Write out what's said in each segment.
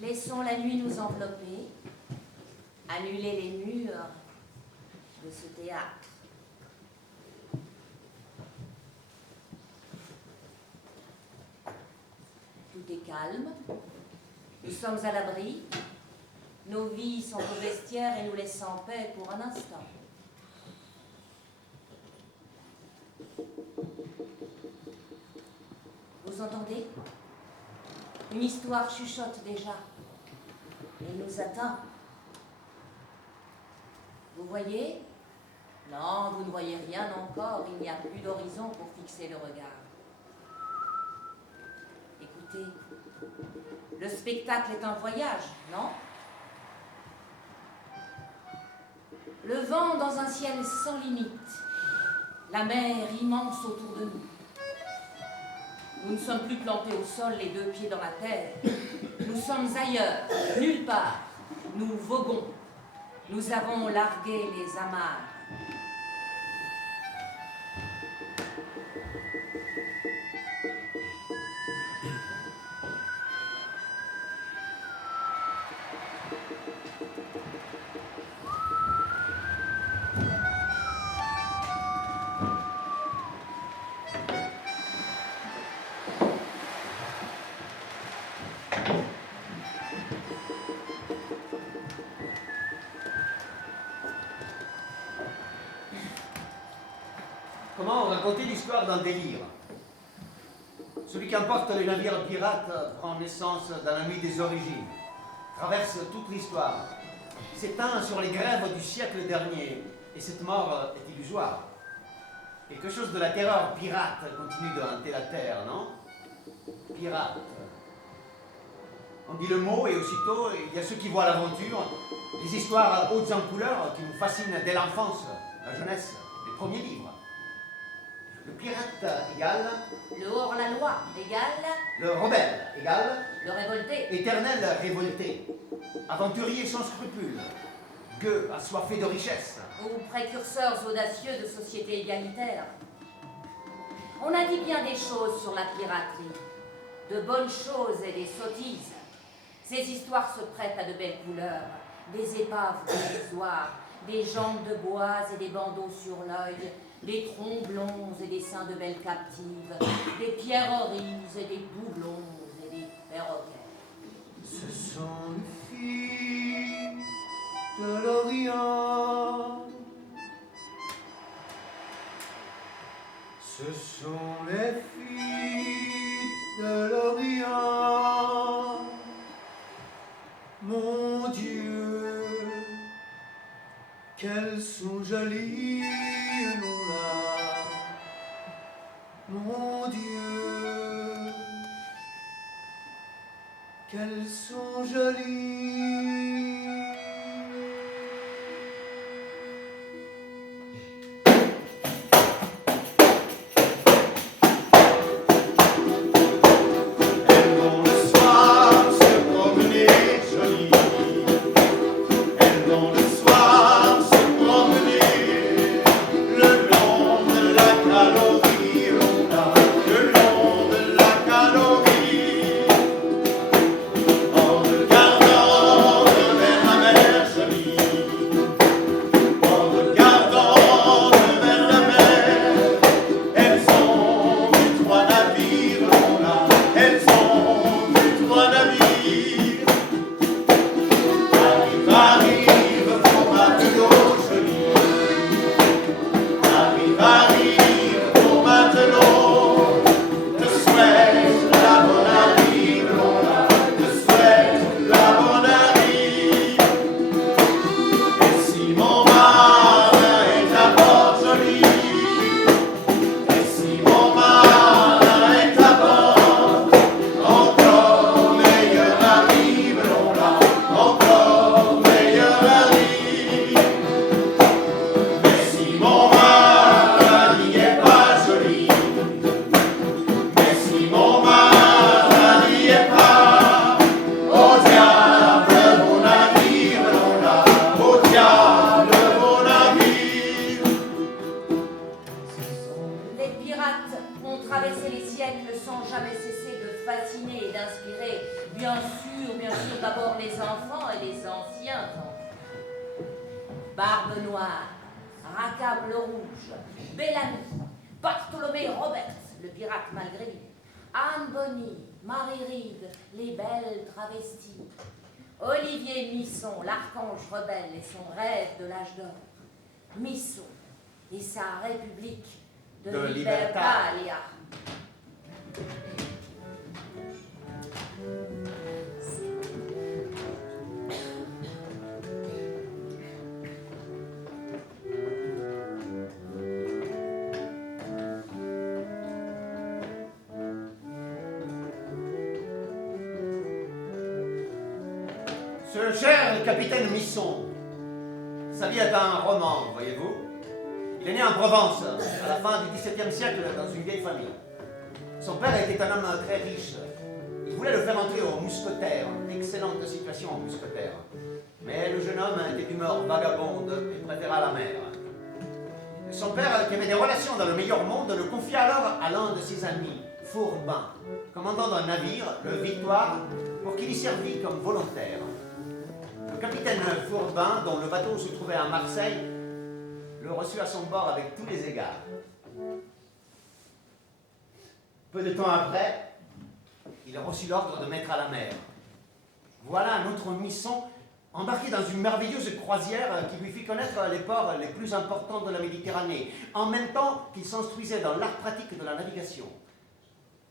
Laissons la nuit nous envelopper, annuler les murs de ce théâtre. Tout est calme, nous sommes à l'abri, nos vies sont au vestiaire et nous laissent en paix pour un instant. Vous entendez? Une histoire chuchote déjà. Elle nous atteint. Vous voyez? Non, vous ne voyez rien encore. Il n'y a plus d'horizon pour fixer le regard. Écoutez, le spectacle est un voyage, non? Le vent dans un ciel sans limite. La mer immense autour de nous. Nous ne sommes plus plantés au sol, les deux pieds dans la terre. Nous sommes ailleurs, nulle part. Nous voguons. Nous avons largué les amarres. Comment raconter l'histoire d'un délire? Celui qui emporte les navires pirates prend naissance dans la nuit des origines, traverse toute l'histoire, s'éteint sur les grèves du siècle dernier, et cette mort est illusoire. Quelque chose de la terreur pirate continue de hanter la terre, non? Pirate. On dit le mot et aussitôt, il y a ceux qui voient l'aventure, les histoires hautes en couleurs qui nous fascinent dès l'enfance, la jeunesse, les premiers livres. Le pirate égale... Le hors-la-loi égale... Le rebelle égale... Le révolté. Éternel révolté. Aventurier sans scrupules. Gueux assoiffé de richesse. Ou précurseurs audacieux de société égalitaire. On a dit bien des choses sur la piraterie. De bonnes choses et des sottises. Ces histoires se prêtent à de belles couleurs. Des épaves provisoires, des jambes de bois et des bandeaux sur l'œil, des troncs blonds et des seins de belles captives, des pierreries et des doublons et des perroquets. Ce sont les filles de l'Orient. Ce sont les filles de l'Orient. Mon Dieu, qu'elles sont jolies, là. Mon Dieu, qu'elles sont jolies. Gardant Barbe Noire, Rackham le Rouge, Bellamy, Bartholomé Roberts, le pirate malgré lui, Anne Bonny, Marie Reed, les belles travesties, Olivier Misson, l'archange rebelle et son rêve de l'âge d'or, Misson et sa république de Libertalia. Ce cher capitaine Misson, sa vie est un roman, voyez-vous. Il est né en Provence, à la fin du XVIIe siècle, dans une vieille famille. Son père était un homme très riche. Il voulait le faire entrer aux mousquetaires, excellente situation aux mousquetaires. Mais le jeune homme était d'humeur vagabonde et préféra la mer. Son père, qui avait des relations dans le meilleur monde, le confia alors à l'un de ses amis, Fourbin, commandant d'un navire, le Victoire, pour qu'il y servît comme volontaire. Le capitaine Fourbin, dont le bateau se trouvait à Marseille, le reçut à son bord avec tous les égards. Peu de temps après, il reçut l'ordre de mettre à la mer. Voilà un autre Misson embarqué dans une merveilleuse croisière qui lui fit connaître les ports les plus importants de la Méditerranée, en même temps qu'il s'instruisait dans l'art pratique de la navigation.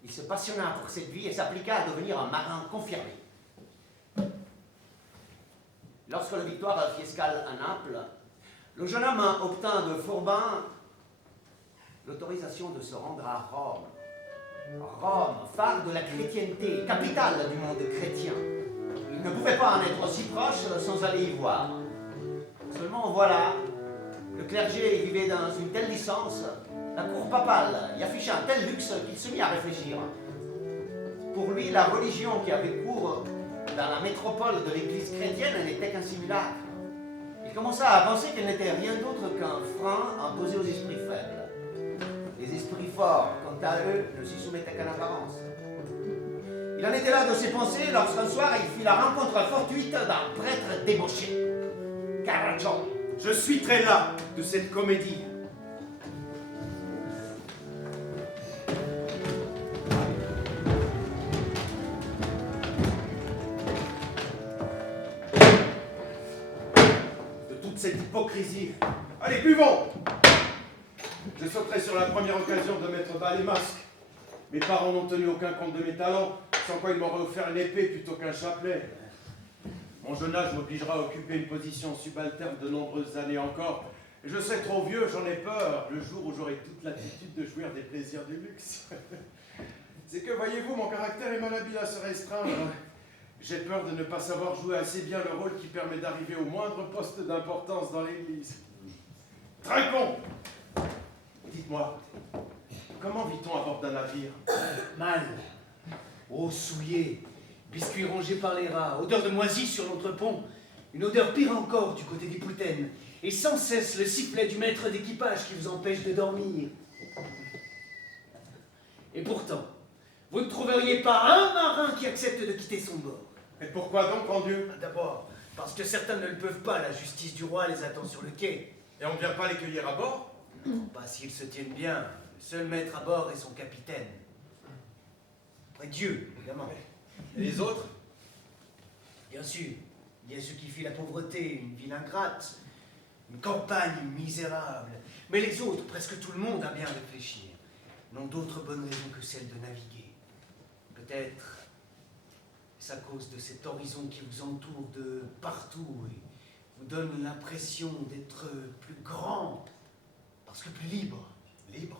Il se passionna pour cette vie et s'appliqua à devenir un marin confirmé. Lorsque le Victoire fit escale à Naples, le jeune homme obtint de Fourbin l'autorisation de se rendre à Rome. Rome, phare de la chrétienté, capitale du monde chrétien. Il ne pouvait pas en être aussi proche sans aller y voir. Seulement voilà, le clergé vivait dans une telle licence, la cour papale y affichait un tel luxe qu'il se mit à réfléchir. Pour lui, la religion qui avait cours dans la métropole de l'église chrétienne n'était qu'un simulacre. Il commença à penser qu'elle n'était rien d'autre qu'un frein imposé aux esprits faibles. Les esprits forts, quant à eux, ne s'y soumettaient qu'en apparence. Il en était là de ses pensées lorsqu'un soir il fit la rencontre fortuite d'un prêtre débauché, Caracciolo. Je suis très las de cette comédie. De toute cette hypocrisie. Allez, buvons! Je sauterai sur la première occasion de mettre bas les masques. Mes parents n'ont tenu aucun compte de mes talents, sans quoi ils m'auraient offert une épée plutôt qu'un chapelet. Mon jeune âge m'obligera à occuper une position subalterne de nombreuses années encore. Et je serai trop vieux, j'en ai peur, le jour où j'aurai toute l'attitude de jouir des plaisirs du luxe. C'est que, voyez-vous, mon caractère est malhabile à se restreindre. J'ai peur de ne pas savoir jouer assez bien le rôle qui permet d'arriver au moindre poste d'importance dans l'église. Trinquons! Dites-moi, comment vit-on à bord d'un navire? Mal, eau souillée, biscuits rongés par les rats, odeur de moisi sur notre pont, une odeur pire encore du côté des poutaines, et sans cesse le sifflet du maître d'équipage qui vous empêche de dormir. Et pourtant, vous ne trouveriez pas un marin qui accepte de quitter son bord. Et pourquoi donc, en Dieu? D'abord, parce que certains ne le peuvent pas, la justice du roi les attend sur le quai. Et on ne vient pas les cueillir à bord? Pas s'ils se tiennent bien. Le seul maître à bord est son capitaine. Après Dieu, évidemment. Et les autres? Bien sûr, il y a ceux qui fuient la pauvreté, une ville ingrate, une campagne misérable. Mais les autres, presque tout le monde a bien réfléchi, n'ont d'autre bonne raison que celle de naviguer. Peut-être est-ce à cause de cet horizon qui vous entoure de partout et vous donne l'impression d'être plus grand, parce que plus libre. Libre?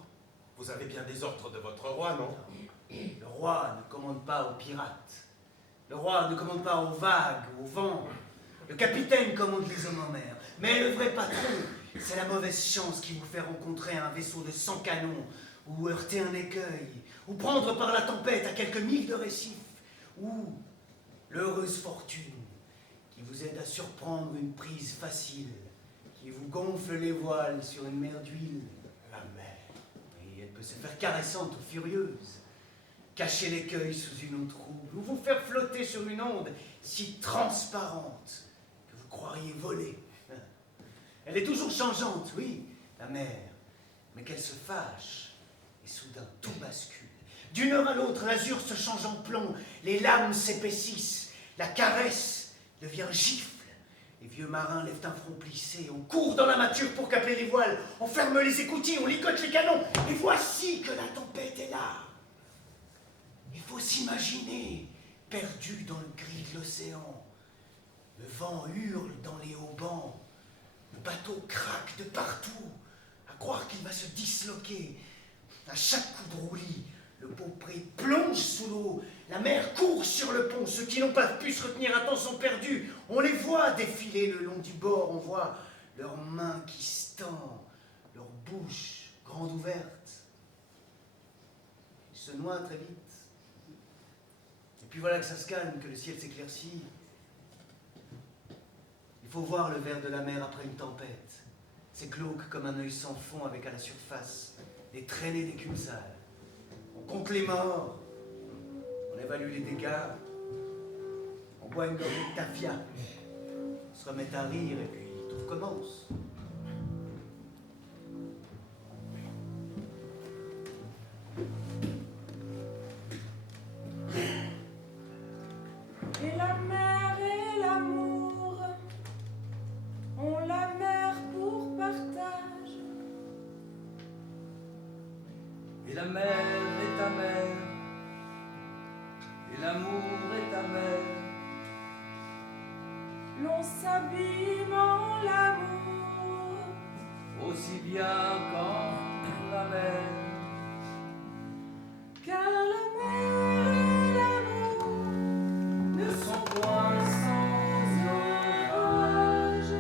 Vous avez bien des ordres de votre roi, non? Le roi ne commande pas aux pirates. Le roi ne commande pas aux vagues, au vent. Le capitaine commande les hommes en mer. Mais le vrai patron, c'est la mauvaise chance qui vous fait rencontrer un vaisseau de 100 canons, ou heurter un écueil, ou prendre par la tempête à quelques milles de récif, ou l'heureuse fortune qui vous aide à surprendre une prise facile, qui vous gonfle les voiles sur une mer d'huile. La mer. Et elle peut se faire caressante ou furieuse, cacher l'écueil sous une eau trouble, ou vous faire flotter sur une onde si transparente que vous croiriez voler. Elle est toujours changeante, oui, la mer. Mais qu'elle se fâche, et soudain tout bascule. D'une heure à l'autre, l'azur se change en plomb, les lames s'épaississent, la caresse devient gifle. Les vieux marins lèvent un front plissé, on court dans la mâture pour caper les voiles, on ferme les écoutilles, on ligote les canons, et voici que la tempête est là. Il faut s'imaginer, perdu dans le gris de l'océan. Le vent hurle dans les haubans, le bateau craque de partout, à croire qu'il va se disloquer. À chaque coup de roulis, le beaupré plonge sous l'eau, la mer court sur le pont. Ceux qui n'ont pas pu se retenir à temps sont perdus. On les voit défiler le long du bord, on voit leurs mains qui se tendent, leur bouche grande ouverte. Ils se noient très vite. Et puis voilà que ça se calme, que le ciel s'éclaircit. Il faut voir le vert de la mer après une tempête. C'est glauque comme un œil sans fond avec à la surface des traînées d'écume sale. On compte les morts, on évalue les dégâts, on boit une gorgée de tafia, on se remet à rire et puis tout recommence. Et la mer et l'amour ont la mer pour partage. Et la mer est ta mère, et l'amour est ta mère. L'on s'abîme en l'amour, Aussi bien qu'en la mer. car la mer et l'amour ne sont point sans orage.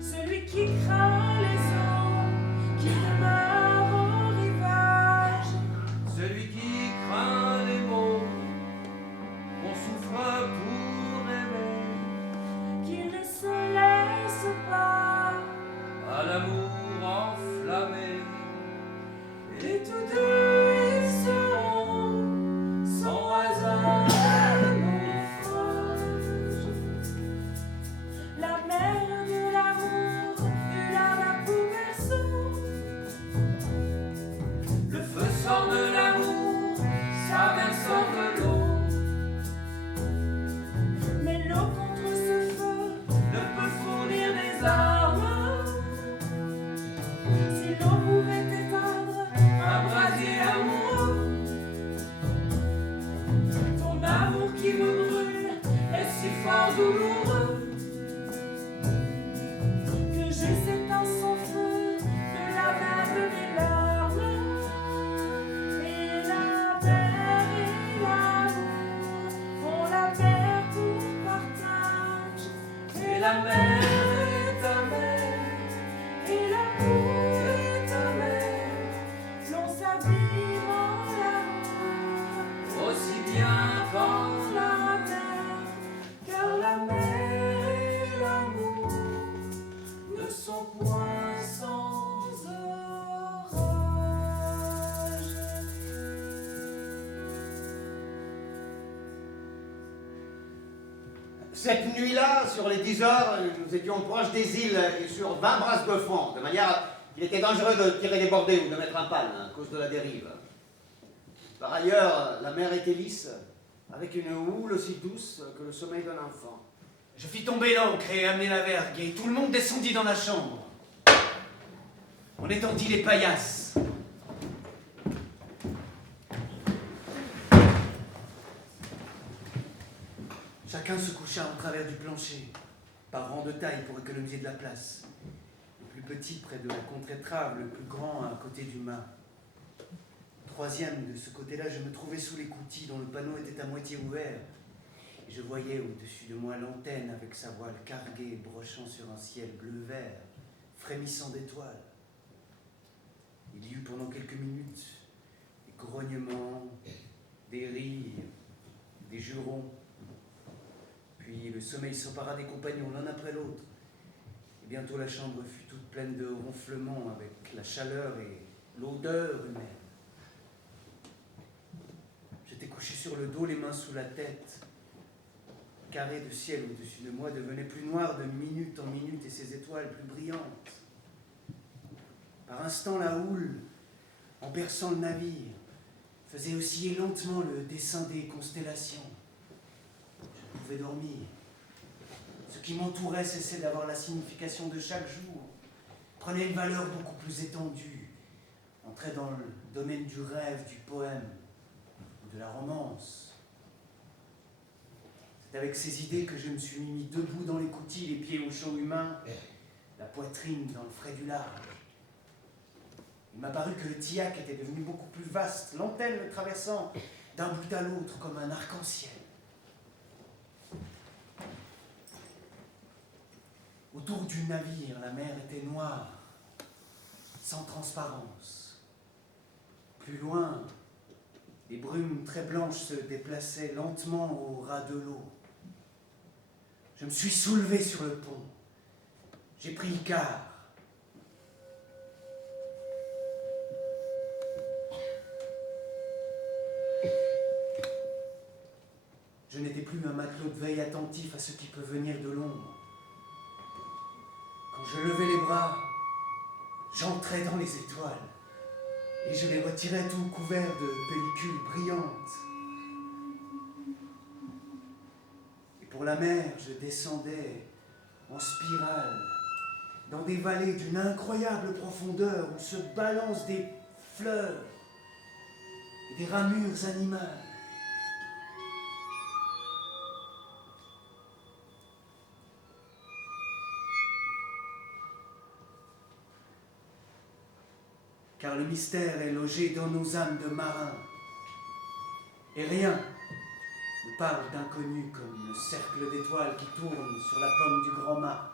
Celui qui craint les eaux, qui demeure au rivage, Celui qui craint les mots, on souffre pour aimer. qui ne se laisse pas, À l'amour enflammé, et tous deux ils seront sans hasard naufrage. La mer de l'amour eut là-bas pour berceau, le feu sort de l'amour, ça vient sort de l'eau. mais l'eau contre ce feu Ne peut fournir des armes, si l'eau pouvait éteindre un brasier amoureux. ton amour qui me brûle Est si fort douloureux. que j'éteins sans feu de la mer de mes larmes. Et la mer et l'amour ont la mer pour partage. Et la mer est ta mère, et l'amour est ta mère. L'on s'abîme en l'amour, aussi bien qu'en la mer, car la mer et l'amour ne sont point sans orage. Cette nuit-là, sur les 10 heures, nous étions proches des îles et sur 20 brasses de fond, de manière qu'il était dangereux de tirer des bordées ou de mettre un panne à cause de la dérive. Par ailleurs, la mer était lisse, avec une houle aussi douce que le sommeil d'un enfant. Je fis tomber l'ancre et amener la vergue, et tout le monde descendit dans la chambre. On étendit les paillasses. Chacun se coucha en travers du plancher, par rang de taille pour économiser de la place. Le plus petit près de la contre-étrave, le plus grand à côté du mât. Troisième de ce côté-là, je me trouvais sous l'écoutille dont le panneau était à moitié ouvert. Et je voyais au-dessus de moi l'antenne avec sa voile carguée, brochant sur un ciel bleu-vert, frémissant d'étoiles. Il y eut pendant quelques minutes des grognements, des rires, des jurons. Puis le sommeil s'empara des compagnons l'un après l'autre. Et bientôt la chambre fut toute pleine de ronflements avec la chaleur et l'odeur humaine. J'étais couché sur le dos, les mains sous la tête. carré de ciel au-dessus de moi devenait plus noir de minute en minute et ses étoiles plus brillantes. Par instants, la houle, en perçant le navire, faisait osciller lentement le dessin des constellations. Je pouvais dormir. Ce qui m'entourait cessait d'avoir la signification de chaque jour, prenait une valeur beaucoup plus étendue, entrait dans le domaine du rêve, du poème ou de la romance. C'est avec ces idées que je me suis mis debout dans l'écoutille, les pieds au chaud humain, la poitrine dans le frais du large. Il m'a paru que le tillac était devenu beaucoup plus vaste, l'antenne le traversant d'un bout à l'autre comme un arc-en-ciel. Autour du navire, la mer était noire, sans transparence. Plus loin, les brumes très blanches se déplaçaient lentement au ras de l'eau. Je me suis soulevé sur le pont. J'ai pris le quart. Je n'étais plus un matelot de veille attentif à ce qui peut venir de l'ombre. Quand je levais les bras, j'entrais dans les étoiles et je les retirais tout couverts de pellicules brillantes. Et pour la mer, je descendais en spirale dans des vallées d'une incroyable profondeur où se balancent des fleurs et des ramures animales. Car le mystère est logé dans nos âmes de marins. Et rien ne parle d'inconnu comme le cercle d'étoiles qui tourne sur la pomme du grand mât.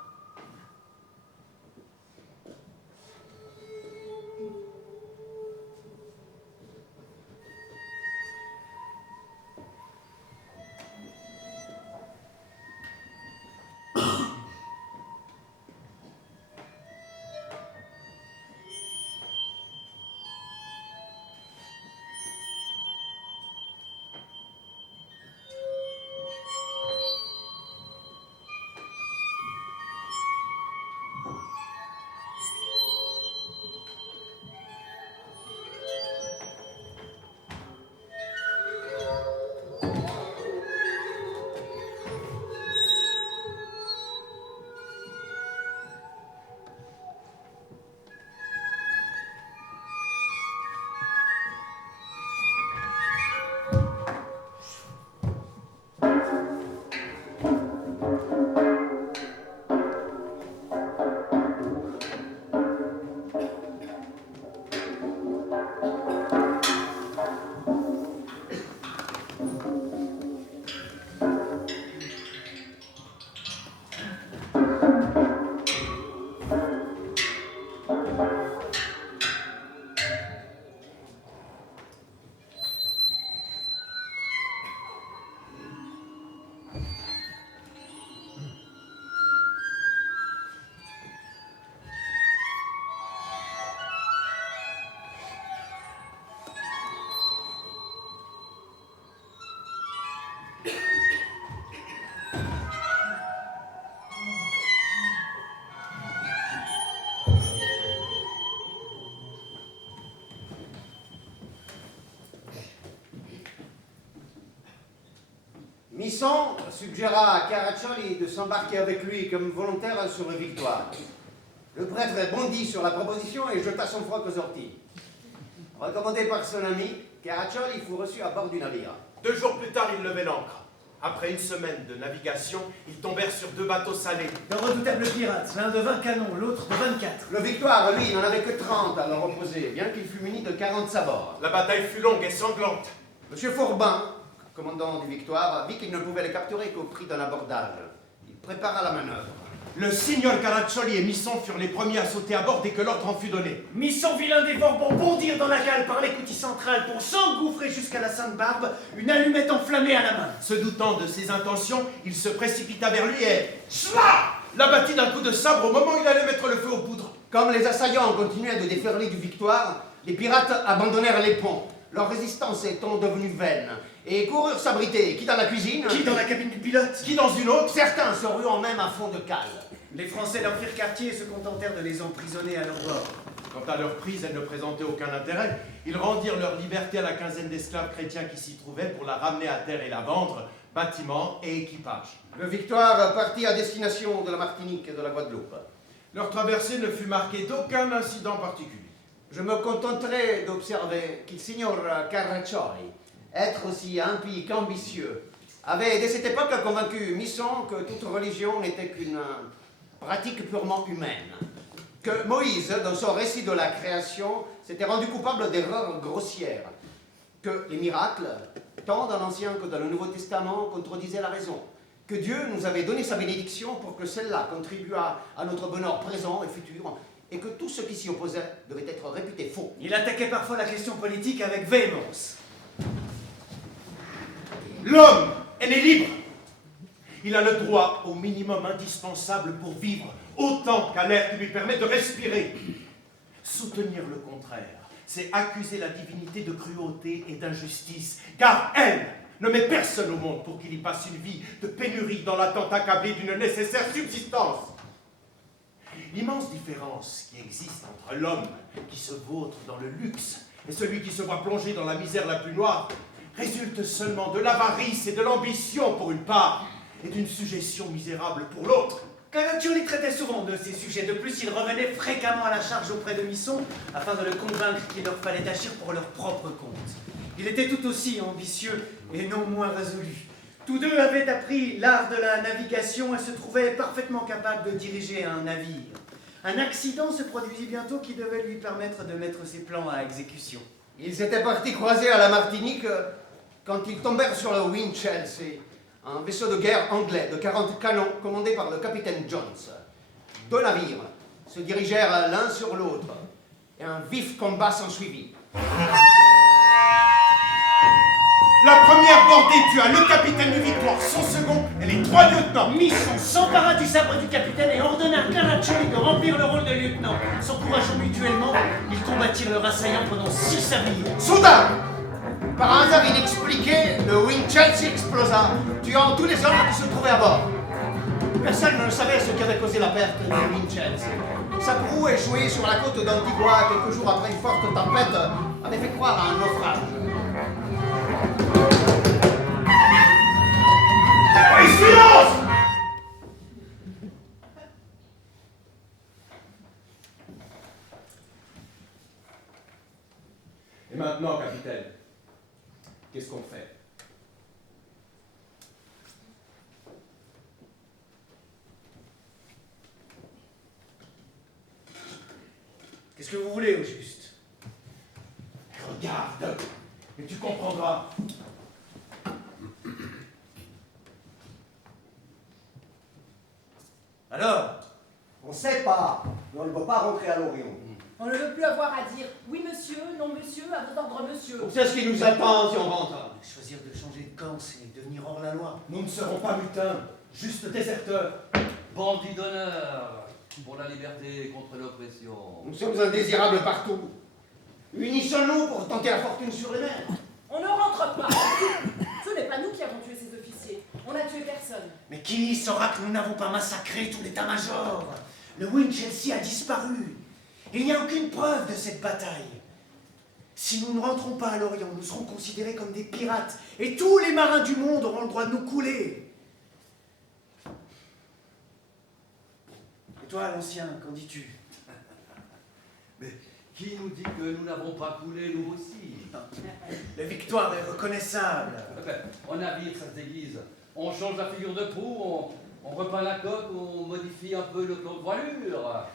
Misson suggéra à Caraccioli de s'embarquer avec lui comme volontaire sur le Victoire. Le prêtre bondit sur la proposition et jeta son froc aux orties. Recommandé par son ami, Caraccioli fut reçu à bord du navire. 2 jours plus tard, ils levaient l'ancre. Après une semaine de navigation, ils tombèrent sur 2 bateaux salés. De redoutables pirates, l'un de 20 canons, l'autre de 24. Le Victoire, lui, n'en avait que 30 à leur opposer, bien qu'il fût muni de 40 sabords. La bataille fut longue et sanglante. Monsieur Fourbin, commandant du Victoire, vit qu'il ne pouvait les capturer qu'au prix d'un abordage. Il prépara la manœuvre. Le signor Caraccioli et Misson furent les premiers à sauter à bord dès que l'ordre en fut donné. Misson vilain des vents pour bondir dans la cale par l'écoutille centrale pour s'engouffrer jusqu'à la Sainte-Barbe, une allumette enflammée à la main. Se doutant de ses intentions, il se précipita vers lui et... Cela l'abattit d'un coup de sabre au moment où il allait mettre le feu aux poudres. Comme les assaillants continuaient de déferler du Victoire, les pirates abandonnèrent les ponts. leur résistance étant devenue vaine, et coururent s'abriter, qui dans la cuisine, Qui dans la cabine du pilote? Qui dans une autre? certains se ruant même à fond de cale. Les Français leur firent quartier et se contentèrent de les emprisonner à leur bord. Quant à leur prise, elle ne présentait aucun intérêt. Ils rendirent leur liberté à la quinzaine d'esclaves chrétiens qui s'y trouvaient pour la ramener à terre et la vendre, bâtiments et équipages. Le Victoire partit à destination de la Martinique et de la Guadeloupe. Leur traversée ne fut marquée d'aucun incident particulier. Je me contenterai d'observer qu'il signor Caraccioli, être aussi impie qu'ambitieux, avait dès cette époque convaincu Misson que toute religion n'était qu'une pratique purement humaine. Que Moïse, dans son récit de la création, s'était rendu coupable d'erreurs grossières. Que les miracles, tant dans l'Ancien que dans le Nouveau Testament, contredisaient la raison. Que Dieu nous avait donné sa bénédiction pour que celle-là contribuât à notre bonheur présent et futur, et que tout ce qui s'y opposait devait être réputé faux. Il attaquait parfois la question politique avec véhémence. L'homme est né libre. Il a le droit au minimum indispensable pour vivre, autant qu'à l'air qui lui permet de respirer. Soutenir le contraire, c'est accuser la divinité de cruauté et d'injustice, car elle ne met personne au monde pour qu'il y passe une vie de pénurie dans l'attente accablée d'une nécessaire subsistance. L'immense différence qui existe entre l'homme qui se vautre dans le luxe et celui qui se voit plongé dans la misère la plus noire résulte seulement de l'avarice et de l'ambition pour une part et d'une suggestion misérable pour l'autre. Caraccioli traitait souvent de ces sujets. De plus, il revenait fréquemment à la charge auprès de Misson afin de le convaincre qu'il leur fallait agir pour leur propre compte. Il était tout aussi ambitieux et non moins résolu. Tous deux avaient appris l'art de la navigation et se trouvaient parfaitement capables de diriger un navire. Un accident se produisit bientôt qui devait lui permettre de mettre ses plans à exécution. Ils étaient partis croiser à la Martinique quand ils tombèrent sur le Winchelsea, un vaisseau de guerre anglais de 40 canons commandé par le capitaine Jones. Deux navires se dirigèrent l'un sur l'autre et un vif combat s'ensuivit. La première bordée tua le capitaine du Victoire, son second et les 3 lieutenants. Misson s'empara du sabre du capitaine et ordonna à Caraccioli de remplir le rôle de lieutenant. S'encourageant mutuellement, ils combattirent leur assaillant pendant 6 sabliers. Soudain, par un hasard inexpliqué, le Winchelsea explosa, tuant tous les hommes qui se trouvaient à bord. Personne ne savait ce qui avait causé la perte du Winchelsea. Sa proue échouée sur la côte d'Antigua quelques jours après une forte tempête avait fait croire à un naufrage. Oui, silence! Et maintenant, capitaine, qu'est-ce qu'on fait? Qu'est-ce que vous voulez au juste? Regarde, et tu comprendras. Alors? On sait pas, mais on ne veut pas rentrer à l'Orient. On ne veut plus avoir à dire oui monsieur, non monsieur, à votre ordre monsieur. C'est ce qui nous attend si on rentre. Choisir de changer de camp, c'est devenir hors la loi. Nous ne serons pas mutins, juste déserteurs. Bandit d'honneur pour la liberté et contre l'oppression. Nous sommes indésirables partout. Unissons-nous pour tenter la fortune sur les mers. On ne rentre pas. Ce n'est pas nous qui avons tué ces officiers. On n'a tué personne. Mais qui saura que nous n'avons pas massacré tout l'état-major? Le Winchelsea a disparu. Il n'y a aucune preuve de cette bataille. Si nous ne rentrons pas à l'Orient, nous serons considérés comme des pirates. Et tous les marins du monde auront le droit de nous couler. Et toi, l'ancien, qu'en dis-tu? Mais qui nous dit que nous n'avons pas coulé nous aussi? La victoire est reconnaissable. En navire, ça se déguise. On change la figure de proue, on repeint la coque, on modifie un peu le plan de voilure.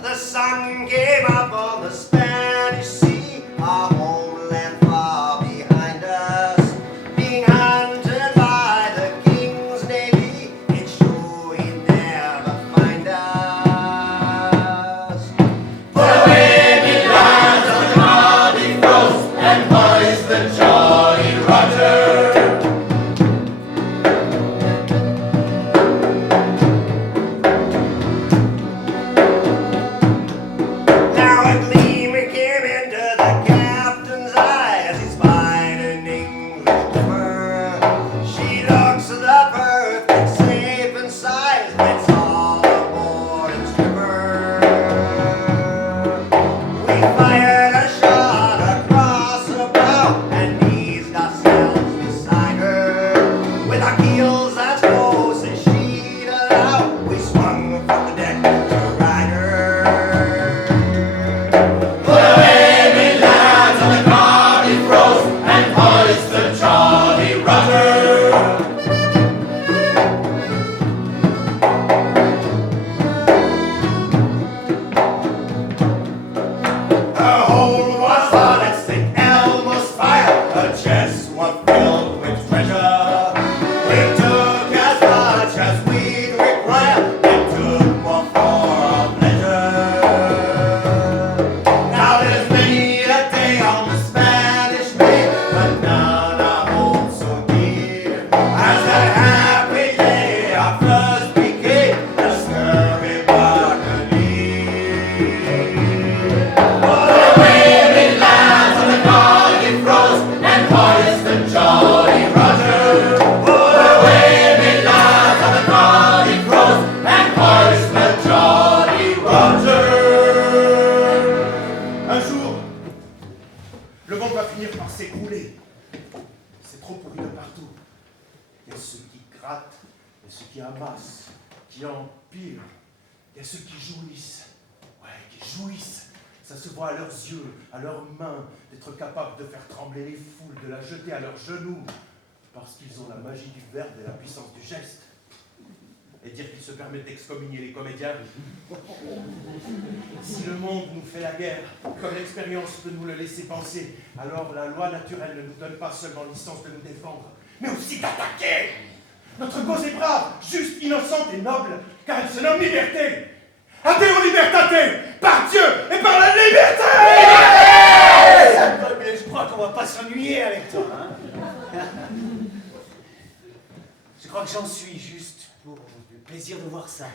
The sun came up on the Spanish Sea, our homeland far behind us. Being hunted by the king's navy, it's sure he never ceux qui grattent, il y a ceux qui amassent, qui empirent. Il y a ceux qui jouissent. Ouais, qui jouissent. Ça se voit à leurs yeux, à leurs mains, d'être capables de faire trembler les foules, de la jeter à leurs genoux, parce qu'ils ont la magie du verbe et la puissance du geste. Et dire qu'ils se permettent d'excommunier les comédiens. Si le monde nous fait la guerre, comme l'expérience peut nous le laisser penser, alors la loi naturelle ne nous donne pas seulement licence de nous défendre, mais aussi d'attaquer. Notre cause est brave, juste, innocente et noble, car elle se nomme liberté. Adeo libertate, par Dieu et par la liberté! Mais je crois qu'on va pas s'ennuyer avec toi, hein. Je crois que j'en suis juste pour le plaisir de voir ça.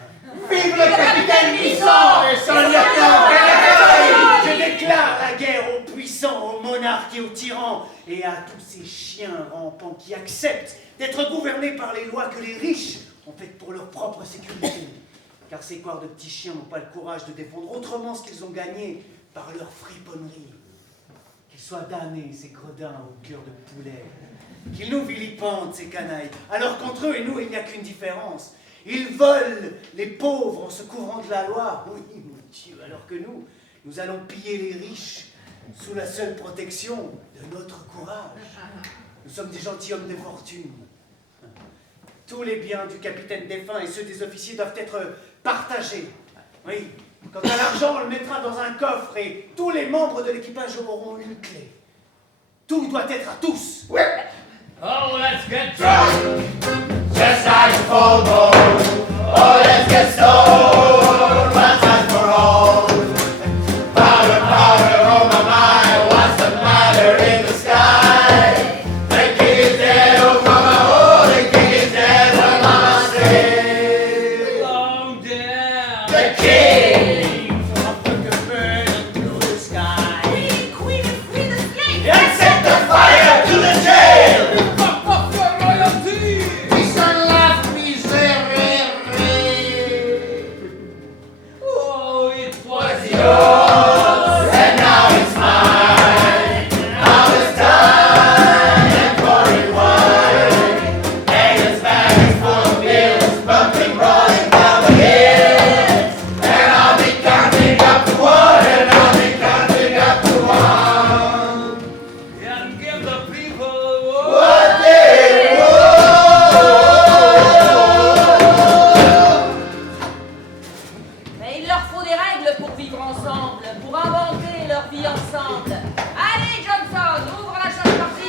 Vive le capitaine Bisson et son lieutenant! Je déclare la guerre aux puissants, aux monarques et aux tyrans, et à tous ces chiens rampants qui acceptent d'être gouvernés par les lois que les riches ont faites pour leur propre sécurité. Car ces corps de petits chiens n'ont pas le courage de défendre autrement ce qu'ils ont gagné par leur friponnerie. Qu'ils soient damnés, ces gredins au cœur de poulet. Qu'ils nous vilipendent, ces canailles, alors qu'entre eux et nous, il n'y a qu'une différence. Ils volent les pauvres en se couvrant de la loi. Oui, mon Dieu, alors que nous allons piller les riches sous la seule protection de notre courage. Nous sommes des gentilshommes de fortune. Tous les biens du capitaine défunt et ceux des officiers doivent être partagés. Oui, quant à l'argent, on le mettra dans un coffre et tous les membres de l'équipage auront une clé. Tout doit être à tous. Oh, let's get drunk! Just like a full moon. Oh, let's get stoned. One time for all. Powder, powder on my mind. What's the matter in the sky? The king is dead, oh mama, oh, the king is dead, oh mama say. Oh, damn! The king! Up the bird into the sky. Queen, free the snake! And set the fire to the jail! Fuck off your royalty! Listen, laugh, miserere. Oh, it was Yours, and now it's mine. Now it's time and pouring wine. Hangers, bags full of bills, bumping, rolling down the hills. And I'll be counting up to one, and I'll be counting up to one. and give the people What they want. Mais il leur faut des règles pour vivre ensemble, pour inventer leur vie ensemble. Allez, Johnson, ouvre la chasse partie.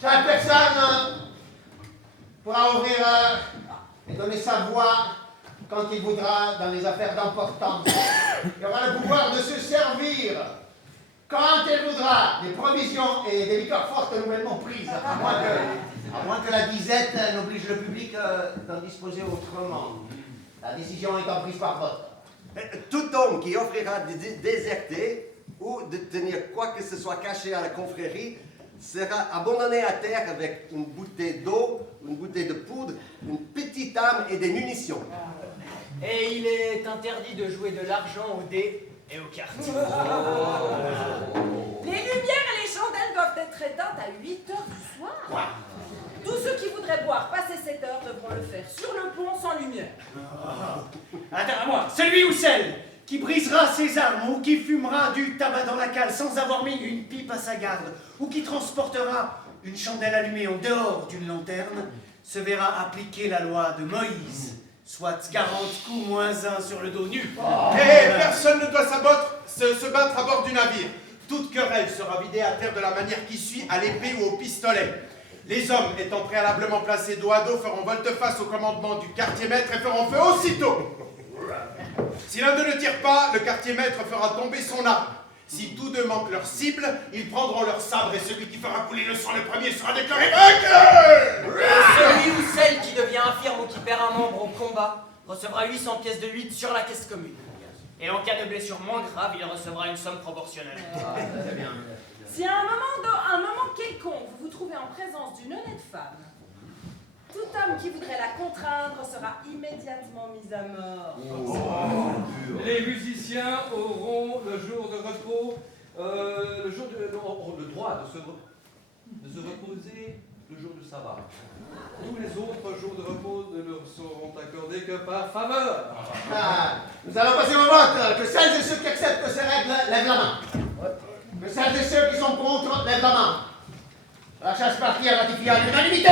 Chaque personne pourra ouvrir et donner sa voix quand il voudra dans les affaires d'importance. Il aura le pouvoir de se servir quand elle voudra des provisions et des liqueurs fortes nouvellement prises, à moins que la disette n'oblige le public d'en disposer autrement. La décision étant prise par vote. Tout homme qui offrira de déserter ou de tenir quoi que ce soit caché à la confrérie sera abandonné à terre avec une bouteille d'eau, une bouteille de poudre, une petite arme et des munitions. Et il est interdit de jouer de l'argent aux dés et aux cartes. Les lumières et les chandelles doivent être éteintes à 8 heures du soir. Tous ceux qui voudraient boire passer cette heure devront le faire sur le pont sans lumière. Attends, à moi, celui ou celle qui brisera ses armes ou qui fumera du tabac dans la cale sans avoir mis une pipe à sa garde ou qui transportera une chandelle allumée en dehors d'une lanterne se verra appliquer la loi de Moïse, soit 40 coups moins 1 sur le dos nu. Et personne ne doit se battre à bord du navire. Toute querelle sera vidée à terre de la manière qui suit, à l'épée ou au pistolet. Les hommes étant préalablement placés dos à dos feront volte-face au commandement du quartier-maître et feront feu aussitôt. Si l'un d'eux ne tire pas, le quartier-maître fera tomber son arme. Si tous deux manquent leur cible, ils prendront leur sabre et celui qui fera couler le sang le premier sera déclaré vainqueur. Celui ou celle qui devient infirme ou qui perd un membre au combat recevra 800 pièces de 8 sur la caisse commune. Et en cas de blessure moins grave, il recevra une somme proportionnelle. Si à un moment quelconque vous vous trouvez en présence d'une honnête femme, tout homme qui voudrait la contraindre sera immédiatement mis à mort. Les musiciens auront le jour de repos, le droit de se reposer le jour de sabbat. Tous les autres jours de repos ne leur seront accordés que par faveur. Nous allons passer au vote. Que celles et ceux qui acceptent ces règles lèvent la main. Que celles et ceux qui sont contre lèvent la main. La chasse partie à ratifier à l'unanimité.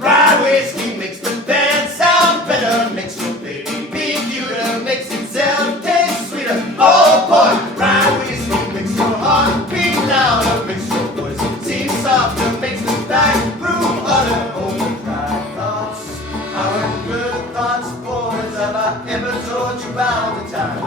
Rye whiskey makes the band sound better, makes your baby be cuter, makes himself taste sweeter. Oh boy, rye whiskey makes your heart beat louder, makes your voice seem softer, makes the back room hotter. Oh, rye thoughts are good thoughts, boys. Have I ever told you about the time?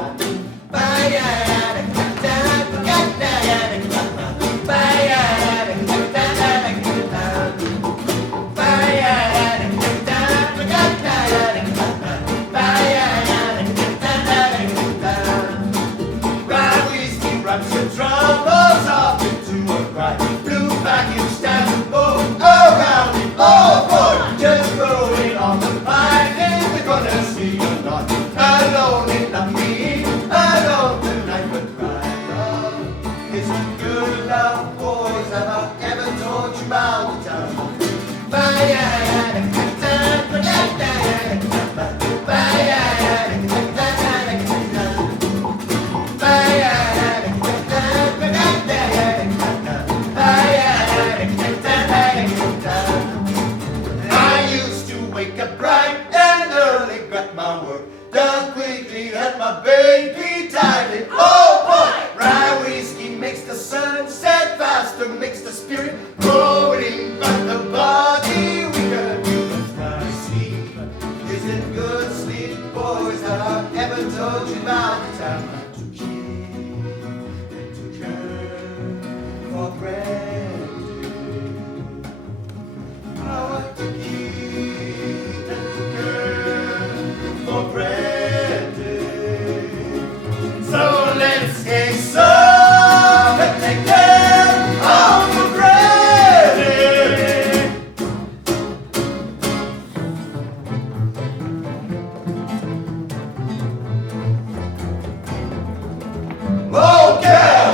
Oh boy, just rolling on the pine in the corner, see you're not alone in not being alone tonight, but right love isn't good love, boys. Have I ever told you about the time? My baby tied it. Oh boy, rye whiskey makes the sun set faster, makes the spirit growing, but the body weaker. Rye sleep isn't good sleep, boys. Have I ever told you about the time I took you and took her for granted? How I took you and took her for granted. So let's get some and take care of the granny. Oh, girl!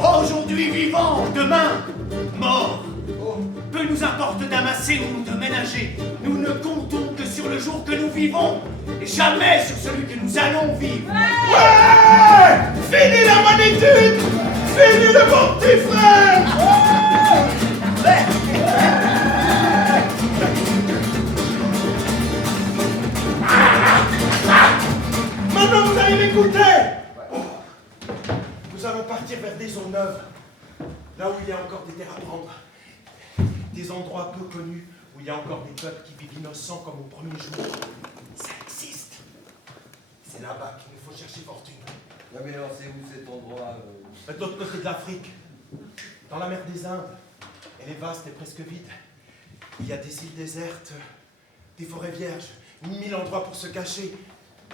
Aujourd'hui vivant, demain mort. Peu nous importe d'amasser ou de ménager. Nous ne comptons que sur le jour que nous vivons et jamais sur celui que nous allons vivre. Ouais! Fini la manitude! Fini le bon petit frère! Maintenant vous allez m'écouter! Nous allons partir vers des zones neuves, là où il y a encore des terres à prendre, des endroits peu connus, où il y a encore des peuples qui vivent innocents comme au premier jour. Ça existe. C'est là-bas qu'il nous faut chercher fortune. Ouais, mais alors c'est où cet endroit De l'autre côté de l'Afrique, dans la mer des Indes. Elle est vaste et presque vide. Il y a des îles désertes, des forêts vierges, 1000 endroits pour se cacher.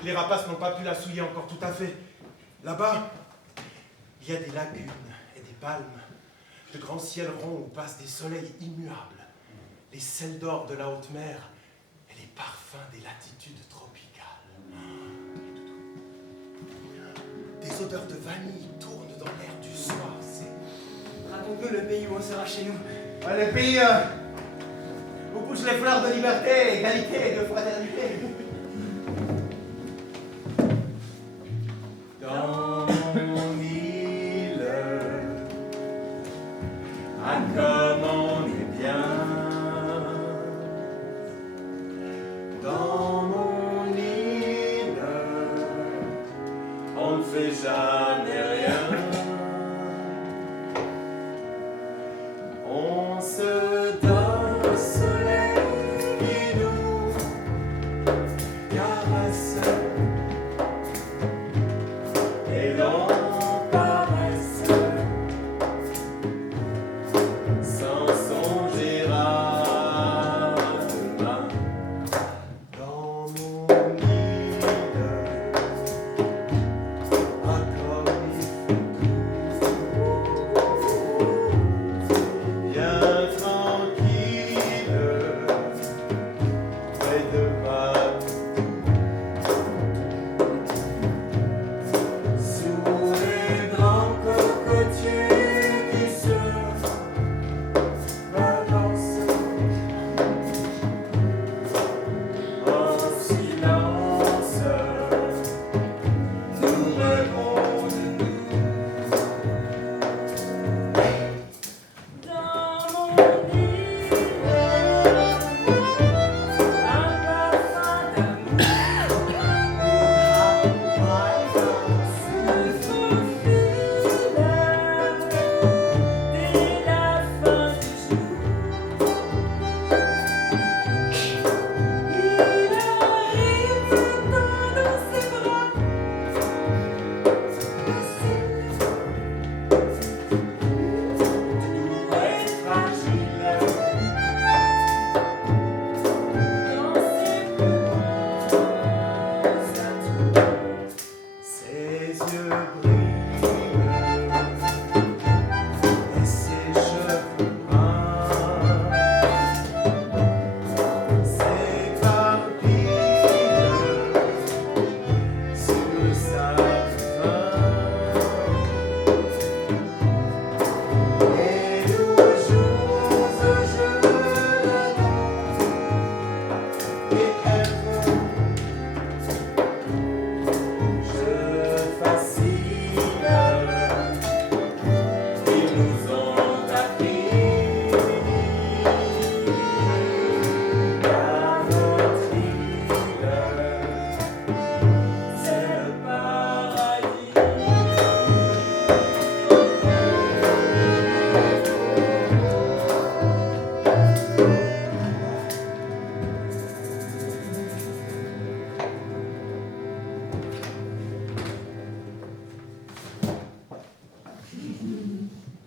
Les rapaces n'ont pas pu la souiller encore tout à fait. Là-bas, il y a des lagunes et des palmes, de grands ciels ronds où passent des soleils immuables, les sels d'or de la haute mer et les parfums des latitudes tropicales. Des odeurs de vanille tournent dans l'air du soir. Raconte-nous le pays où on sera chez nous. Le pays où poussent les fleurs de liberté, égalité et de fraternité. Dans mon île, ah comme on est bien. on ne fait jamais rien. On se donne au soleil qui nous caresse et l'on paresse sans songer à demain. Dans mon île, pas comme il faut, bien tranquille, près de ma sous les grands cocotiers qui se balancent en silence, nous rêvons de nous. Dans mon île, un parfum d'amour se faufile dès la fin du jour. Il arrive dans ses bras, doux et fragile, dans ses plus beaux atouts. Ses yeux brillent et ses cheveux bruns s'éparpillent sur sa fin. Et nous jouons au jeu d'Adam et Ève. Je fascine, ils nous ont appris qu'à notre île, c'est le paradis.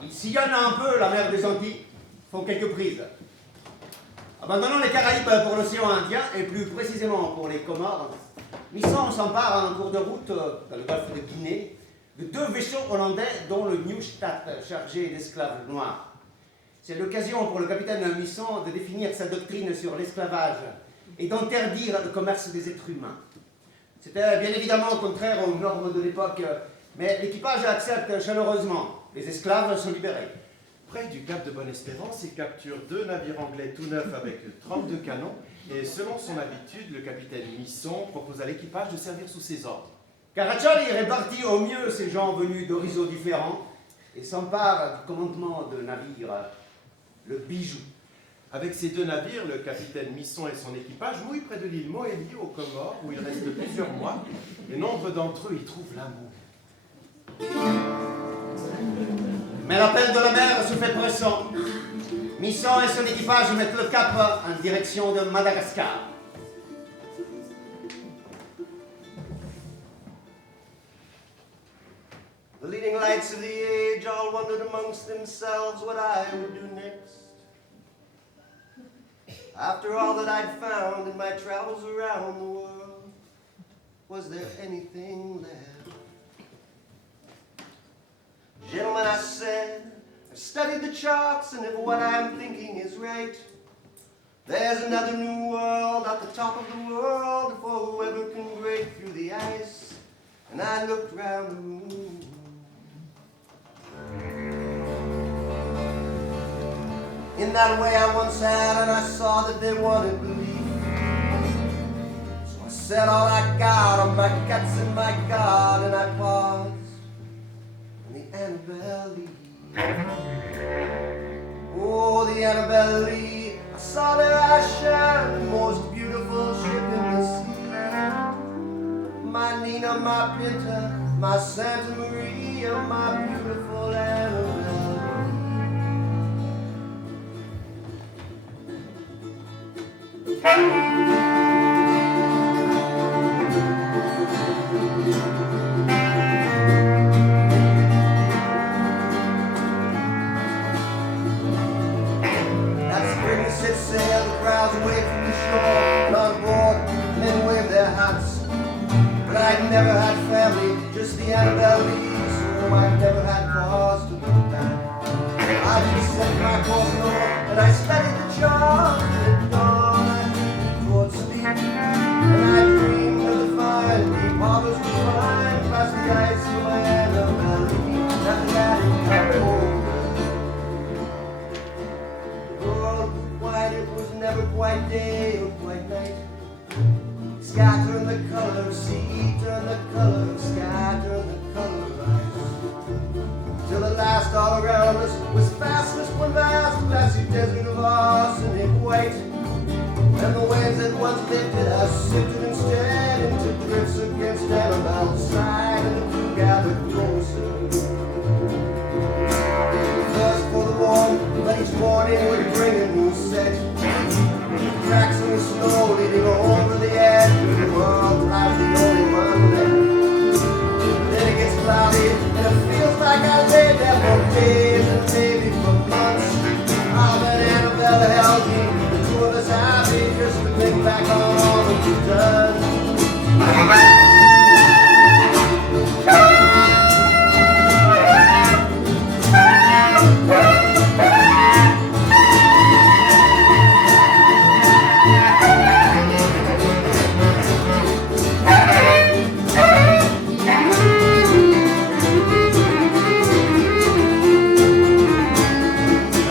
Ils sillonnent un peu la mer des Antilles, font quelques prises. Abandonnant les Caraïbes pour l'océan Indien, et plus précisément pour les Comores, Misson s'empare en cours de route dans le golfe de Guinée de 2 vaisseaux hollandais, dont le Nieuwstadt, chargé d'esclaves noirs. C'est l'occasion pour le capitaine Misson de définir sa doctrine sur l'esclavage et d'interdire le commerce des êtres humains. C'était bien évidemment contraire aux normes de l'époque, mais l'équipage accepte chaleureusement. Les esclaves sont libérés. Près du cap de Bonne-Espérance, il capture 2 navires anglais tout neufs avec 32 canons et selon son habitude, le capitaine Misson propose à l'équipage de servir sous ses ordres. Caraccioli répartit au mieux ces gens venus d'horizons différents et s'empare du commandement de navire, le Bijou. Avec ces 2 navires, le capitaine Misson et son équipage mouillent près de l'île Mohélie aux Comores où ils restent plusieurs mois et nombre d'entre eux y trouvent l'amour. Mais l'appel de la mer se fait pressant. Misson et son équipage mettent le cap en direction de Madagascar. The leading lights of the age all wondered amongst themselves what I would do next. After all that I'd found in my travels around the world, was there anything left? Gentlemen, I said, I've studied the charts, and if what I'm thinking is right, there's another new world at the top of the world for whoever can break through the ice. And I looked round the room. In that way I once had, and I saw that they wanted belief. So I set all I got on my guts and my God, and I paused in the Annabelle Lee. Oh, the Annabelle Lee, I saw their eyes shine, the most beautiful ship in the sea. My Nina, my Pinta, my Santa Maria, my beautiful Annabelle. That spring you set sail, the crowds away from the shore, and on board, men wave their hats. But I'd never had family, just the Annabelle Lees, so I'd never had cause to look back. I just set my course north, and I studied the charm, and at dawn I headed towards sleep. And I dreamed of the fine, deep harbors we find, past the ice of my Annabelle Lee, that the attic got cold. The world was white, it was never quite day or quite night. Sky turned the color of sea, turned the color of sky, turned the color of ice. Till the last all around us was fastness, one vast glassy desert of arsenic white. And the waves that once lifted us sifted instead into drifts against Annabelle's side, and the crew gathered closer. Thirst for the warm, but each morning would bring a new set. Tracks in the snow leading over the edge of the world, I'm the only one left. Then it gets cloudy, and it feels like I lay there for days and maybe for months. How that Annabelle held me, the two of us happy, just to think back on all that we've done.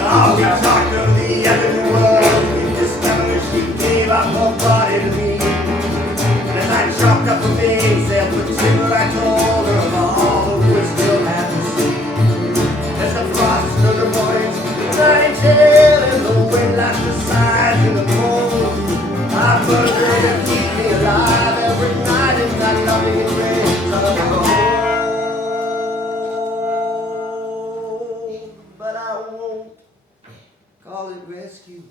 Oh, we talked of the end of the world. We discovered she gave up her body to me. And as I chalked up her veins, there particular I told her of all that we still had to see. As the frost turned her mornings, the night chill, and the wind lashed the sides in the cold, I burned her to keep me alive every night in that loving embrace of the cold. But I won't call it rescue.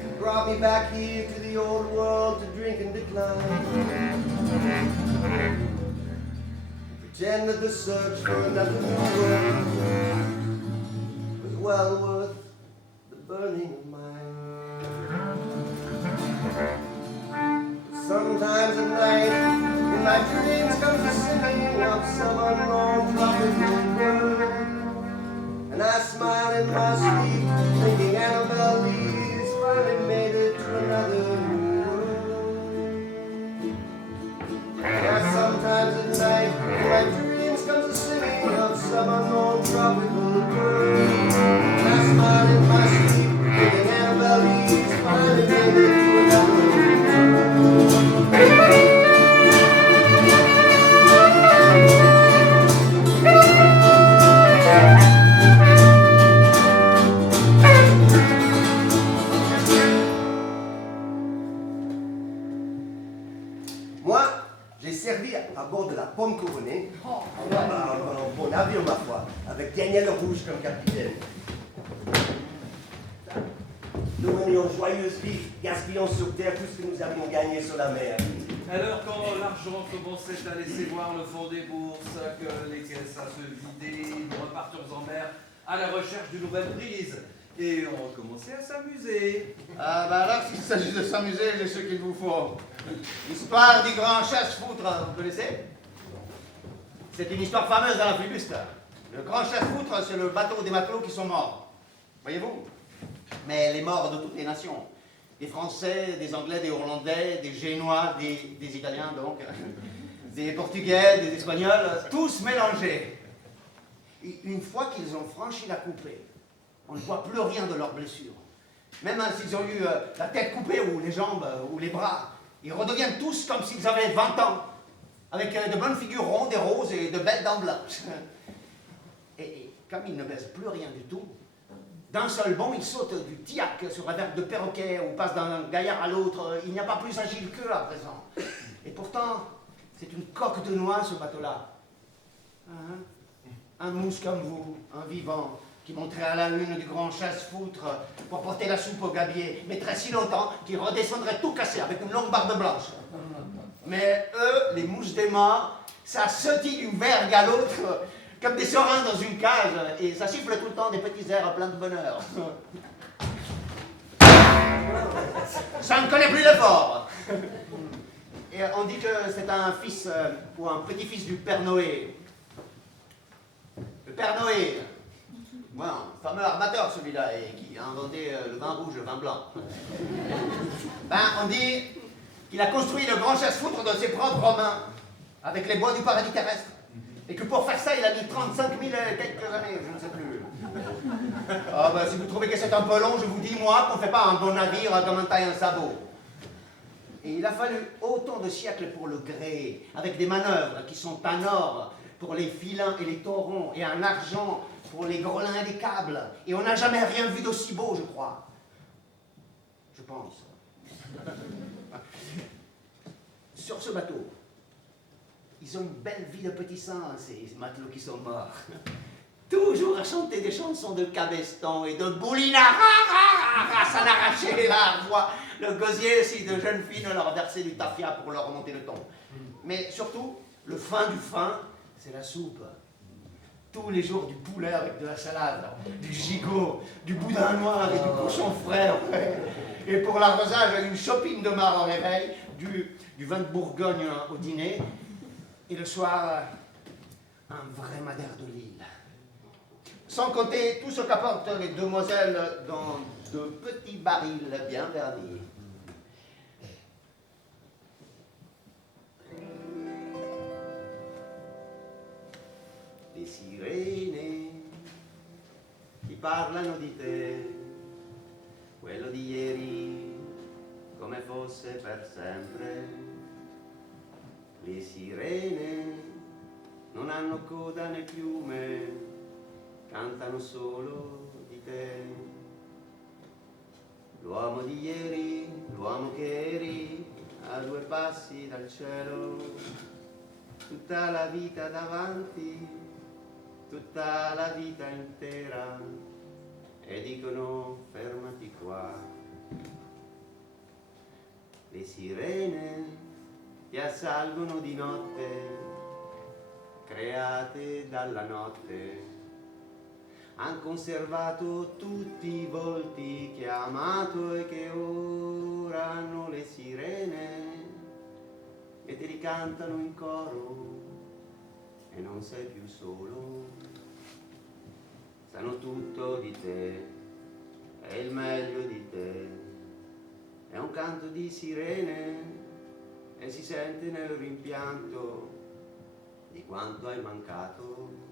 You brought me back here to the old world to drink and decline. Pretend that the search for another new world was well worth the burning of mine. Sometimes at night, in my dreams comes the singing of some unknown tropical bird. And I smile in my sleep, thinking Annabelle Lee's finally made it to another new world. Yeah, sometimes at night, in my dreams comes the singing of some unknown tropical bird. And I smile in my sleep, thinking Annabelle Lee's finally made it to another new world. Moi, j'ai servi à bord de la Pomme Couronnée, un bon navire ma foi, avec Daniel Rouge comme capitaine. Nous menions joyeuse vie, gaspillons sur terre tout ce que nous avions gagné sur la mer. Alors quand l'argent commençait à laisser voir le fond des bourses, que les caisses à se vider, nous repartions en mer à la recherche d'une nouvelle prise. Et on commençait à s'amuser. Ah bah alors, s'il s'agit de s'amuser, j'ai ce qu'il vous faut. L'histoire du grand chasse-foutre, vous connaissez? C'est une histoire fameuse dans la flibuste. Le grand chasse-foutre, c'est le bateau des matelots qui sont morts. Voyez-vous? Mais les morts de toutes les nations. Des Français, des Anglais, des Hollandais, des Génois, des Italiens donc, des Portugais, des Espagnols, tous mélangés. Et une fois qu'ils ont franchi la coupée, on ne voit plus rien de leurs blessures. Même s'ils ont eu la tête coupée ou les jambes ou les bras, ils redeviennent tous comme s'ils avaient 20 ans, avec de bonnes figures rondes et roses et de belles dents blanches. Et comme ils ne baissent plus rien du tout, D'un seul bond, il saute du tillac sur un verre de perroquet ou passe d'un gaillard à l'autre. Il n'y a pas plus agile qu'eux à présent. Et pourtant, c'est une coque de noix, ce bateau-là. Hein? Un mousse comme vous, un vivant, qui monterait à la une du grand chasse-foutre pour porter la soupe au gabier, mettrait si longtemps qu'il redescendrait tout cassé avec une longue barbe blanche. Mais eux, les mousses des morts, ça sautille d'une vergue à l'autre comme des serins dans une cage, et ça siffle tout le temps des petits airs pleins de bonheur. Ça ne connaît plus l'effort. Et on dit que c'est un fils ou un petit-fils du Père Noé. Le Père Noé, bon, fameux armateur celui-là, et qui a inventé le vin rouge, le vin blanc. Ben, on dit qu'il a construit le grand chasse-foutre de ses propres mains, avec les bois du paradis terrestre. Et que pour faire ça, il a mis 35 000 et quelques années, je ne sais plus. Ah ben, si vous trouvez que c'est un peu long, je vous dis, moi, qu'on ne fait pas un bon navire comme un taille un sabot. Et il a fallu autant de siècles pour le créer, avec des manœuvres qui sont en or pour les filins et les taurons, et en argent pour les grelins et les câbles. Et on n'a jamais rien vu d'aussi beau, je crois. Je pense. Sur ce bateau, ils ont une belle vie de petits seins, ces matelots qui sont morts. Toujours à chanter des chansons de cabestan et de boulinara, ça n'arrachait la voix. Le gosier, si de jeunes filles ne leur versaient du tafia pour leur remonter le ton. Mais surtout, le fin du fin, c'est la soupe. Tous les jours, du poulet avec de la salade, du gigot, du boudin noir et du cochon frais. Et pour l'arrosage, une chopine de mar au réveil, du vin de Bourgogne au dîner. Et le soir, un vrai madère de Lille. Sans compter tout ce qu'apportent les demoiselles dans de petits barils bien vernis. Les sirene che parlano di te, quello di ieri come fosse per sempre. Le sirene non hanno coda né piume, cantano solo di te. L'uomo di ieri, l'uomo che eri, a 2 passi dal cielo, tutta la vita davanti, tutta la vita intera, e dicono fermati qua. Le sirene ti assalgono di notte, create dalla notte, han conservato tutti i volti che ha amato e che ora hanno le sirene e ti ricantano in coro e non sei più solo. Sanno tutto di te, è il meglio di te, è un canto di sirene e si sente nel rimpianto di quanto hai mancato,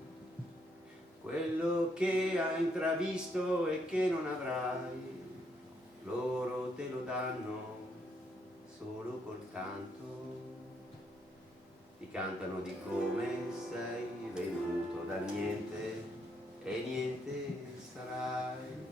quello che hai intravisto e che non avrai, loro te lo danno solo col canto, ti cantano di come sei venuto dal niente e niente sarai.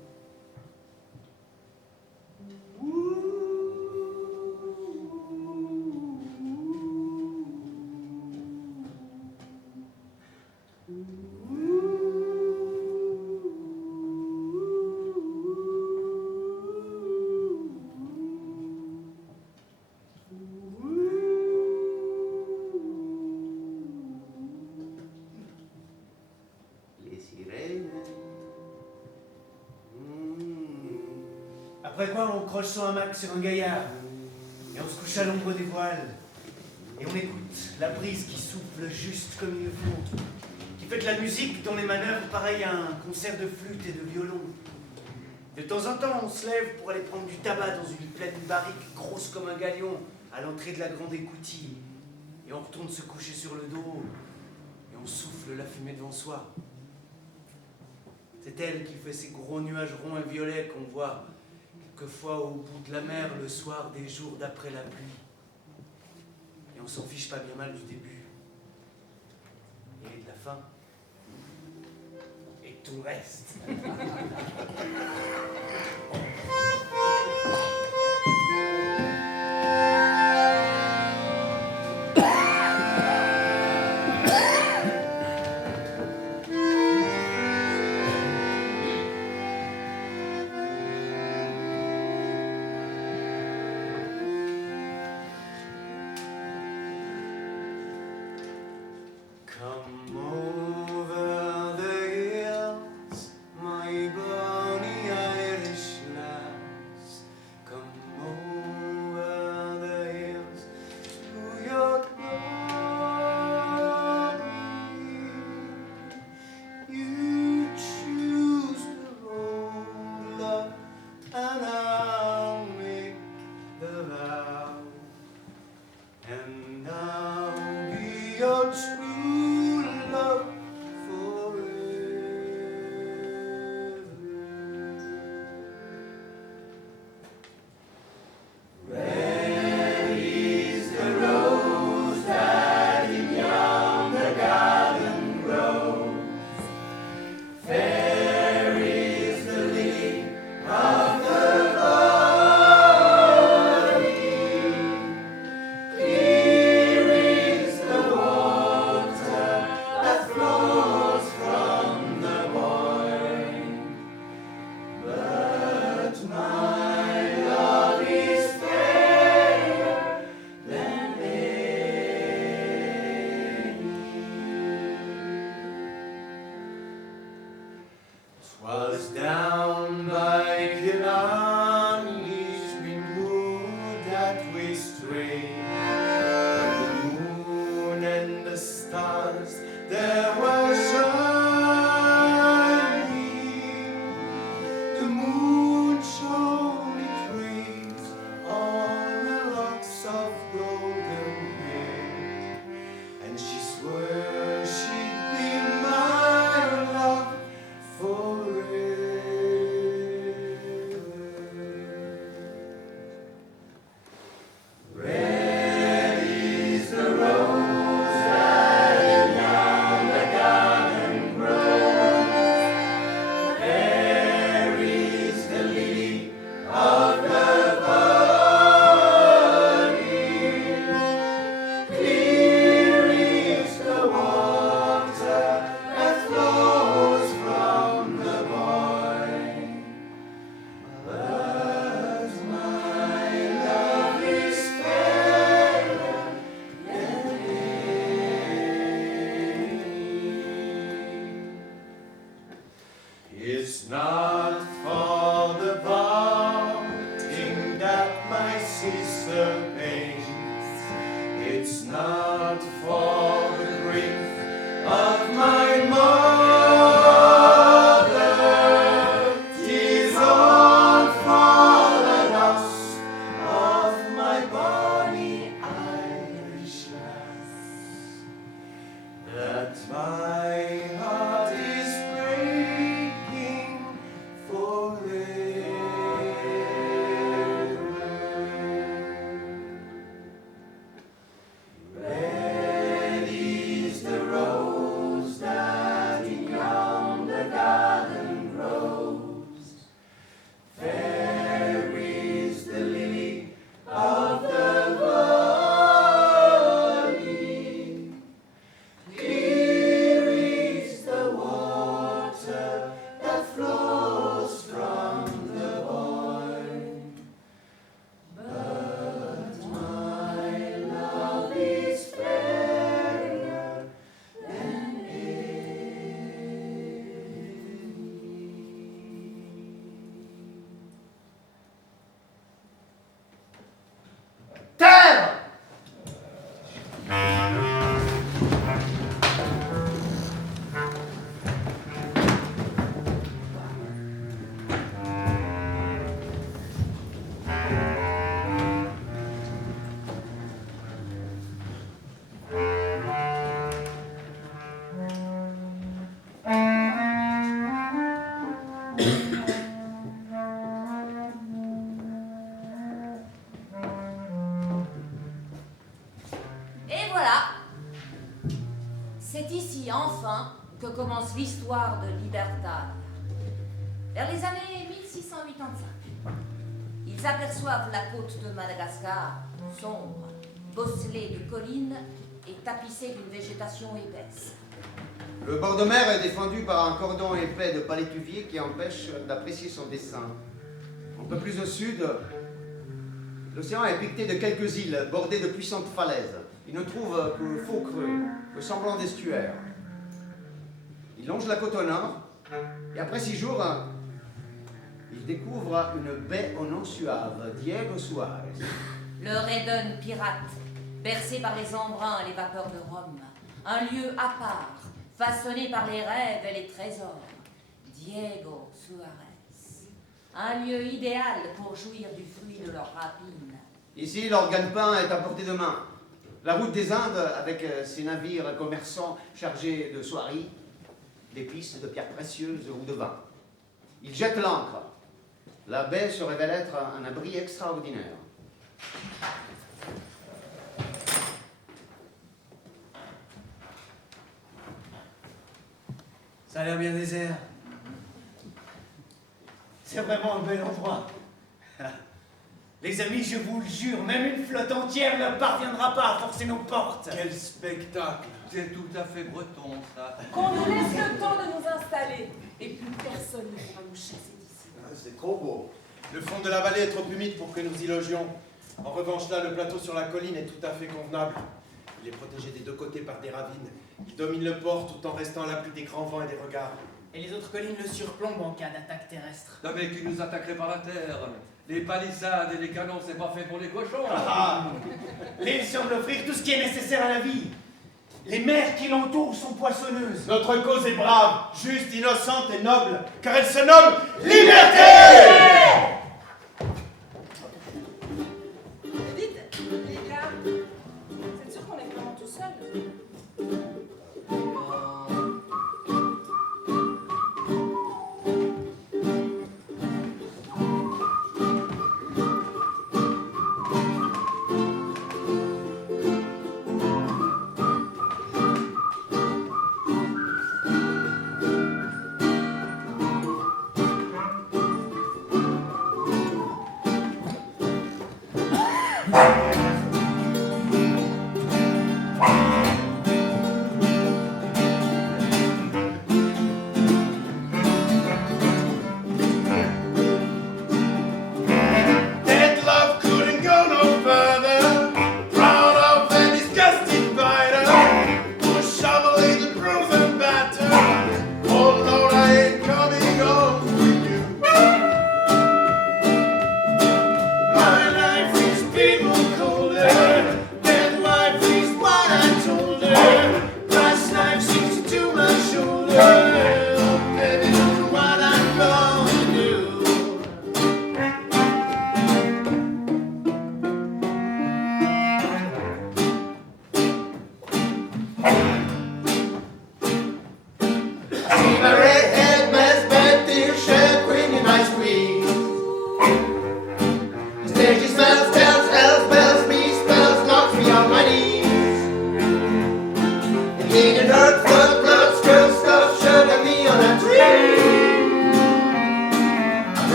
Après quoi, on croche son hamac sur un gaillard, et on se couche à l'ombre des voiles, et on écoute la brise qui souffle juste comme il faut, qui fait de la musique dans les manœuvres pareil à un concert de flûte et de violon. De temps en temps, on se lève pour aller prendre du tabac dans une pleine barrique grosse comme un galion à l'entrée de la grande écoutille, et on retourne se coucher sur le dos, et on souffle la fumée devant soi. C'est elle qui fait ces gros nuages ronds et violets qu'on voit quelquefois au bout de la mer le soir des jours d'après la pluie. Et on s'en fiche pas bien mal du début et de la fin. Et tout le reste. Come over the hills, my bonny Irish lass. Come over the hills to your glory. You choose the road, love, and I'll make the vow, and I'll be your true love forever. Red is the rose that in yonder garden grows. Fair is the lily of the valley. Clear is the water that flows from the Boyne. But my love is fairer than any. 'Twas down by Killarney's green wood that we strayed, where the moon and the stars there were shining. The moon shone its rays on the locks of golden hair, and she swore she'd be my love forever. Red is the rose that in yonder garden grows. Fair is the lily of the valley. Clear is the water that flows from the Boyne. But my love is fairer than any. It's not for the parting that my sister paints. It's not for the grief of my mother. 'Tis all for the loss of my bonny Irish lass, that my heart is breaking forever. Red is the rose that in yonder garden grows. Fair is the lily of the valley. Clear is the water that flows from the Boyne. But my love is fairer than any. Terre! Et voilà. C'est ici, enfin, que commence l'histoire de Libertalia. Vers les années 1685, ils aperçoivent la côte de Madagascar, sombre, bosselée de collines et tapissée d'une végétation épaisse. Le bord de mer est défendu par un cordon épais de palétuviers qui empêche d'apprécier son dessin. Un peu plus au sud, l'océan est piqueté de quelques îles bordées de puissantes falaises. Il ne trouve que le faux creux, le semblant d'estuaire. Il longe la côte au nord, et après 6 jours, il découvre une baie au nom suave, Diego Suarez. Le Redon pirate, bercé par les embruns et les vapeurs de Rome. Un lieu à part, façonné par les rêves et les trésors. Diego Suarez. Un lieu idéal pour jouir du fruit de leur rapine. Ici, leur gagne-pain est à portée de main. La route des Indes, avec ses navires commerçants chargés de soieries, d'épices, de pierres précieuses ou de vin. Ils jettent l'ancre. La baie se révèle être un abri extraordinaire. Ça a l'air bien désert. C'est vraiment un bel endroit. Les amis, je vous le jure, même une flotte entière ne parviendra pas à forcer nos portes. Quel spectacle! C'est tout à fait breton, ça. Qu'on nous laisse le temps de nous installer. Et plus personne ne pourra nous chasser d'ici. Ah, c'est trop beau. Le fond de la vallée est trop humide pour que nous y logions. En revanche, là, le plateau sur la colline est tout à fait convenable. Il est protégé des 2 côtés par des ravines. Il domine le port tout en restant à l'abri des grands vents et des regards. Et les autres collines le surplombent en cas d'attaque terrestre. Non mais qui nous attaquerait par la terre. Les palissades et les canons, c'est pas fait pour les cochons. L'île semble offrir tout ce qui est nécessaire à la vie. Les mers qui l'entourent sont poissonneuses. Notre cause est brave, juste, innocente et noble, car elle se nomme Liberté! Dites, les gars, c'est sûr qu'on est vraiment tout seul?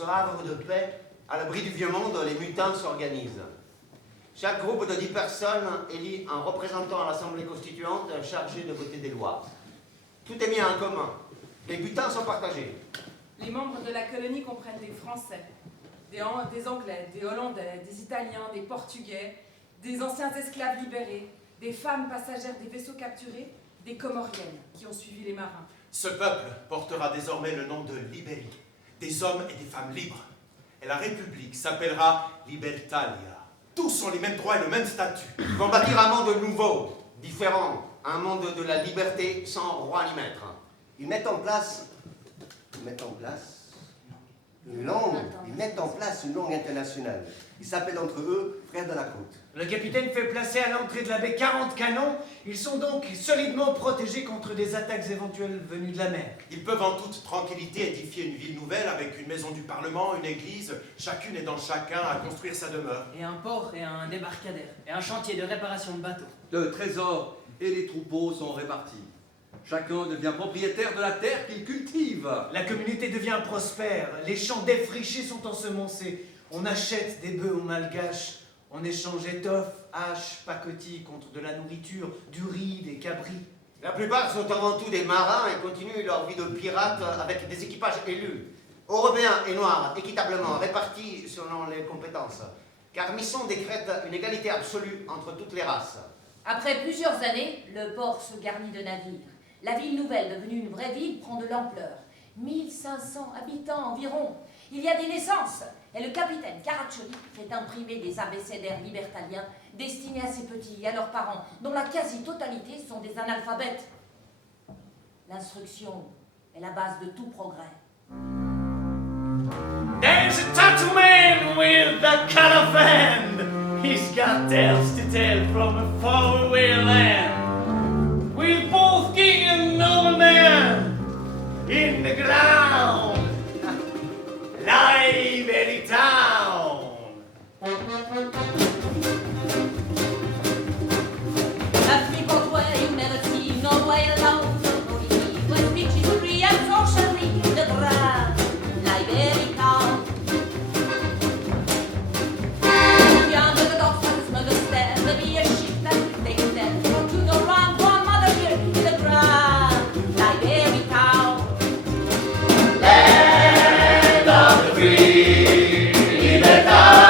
ce havre de paix, à l'abri du vieux monde, les mutants s'organisent. Chaque groupe de 10 personnes élit un représentant à l'Assemblée constituante chargé de voter des lois. Tout est mis en commun. Les butins sont partagés. Les membres de la colonie comprennent des Français, des Anglais, des Hollandais, des Italiens, des Portugais, des anciens esclaves libérés, des femmes passagères des vaisseaux capturés, des Comoriennes qui ont suivi les marins. Ce peuple portera désormais le nom de Libérie, des hommes et des femmes libres. Et la République s'appellera Libertalia. Tous ont les mêmes droits et le même statut. Ils vont bâtir un monde nouveau, différent, un monde de la liberté sans roi ni maître. Ils mettent en place une langue internationale. Ils s'appellent entre eux Frères de la Côte. Le capitaine fait placer à l'entrée de la baie 40 canons. Ils sont donc solidement protégés contre des attaques éventuelles venues de la mer. Ils peuvent en toute tranquillité édifier une ville nouvelle avec une maison du Parlement, une église, chacune aidant chacun à construire sa demeure. Et un port et un débarcadère. Et un chantier de réparation de bateaux. Le trésor et les troupeaux sont répartis. Chacun devient propriétaire de la terre qu'il cultive. La communauté devient prospère. Les champs défrichés sont ensemencés. On achète des bœufs aux malgaches. On échange étoffes, haches, pacotilles contre de la nourriture, du riz, des cabris. La plupart sont avant tout des marins et continuent leur vie de pirates avec des équipages élus. Européens et noirs, équitablement répartis selon les compétences. Car Misson décrète une égalité absolue entre toutes les races. Après plusieurs années, le port se garnit de navires. La ville nouvelle, devenue une vraie ville, prend de l'ampleur. 1500 habitants environ. Il y a des naissances. Et le capitaine Caraccioli fait imprimer des abécédaires libertaliens destinés à ses petits et à leurs parents, dont la quasi-totalité sont des analphabètes. L'instruction est la base de tout progrès. There's a tattoo man with a caravan. He's got tales to tell from a faraway land. With both king and nobleman in the ground. Liberty Town. Every way, melody, no way alone, when speech is free and socially the grand Liberty Town. Beyond the docks and smuggle stairs, there be a ship that will take them to the run for a mother here in the grand Liberty Town. Land of the free, libertad.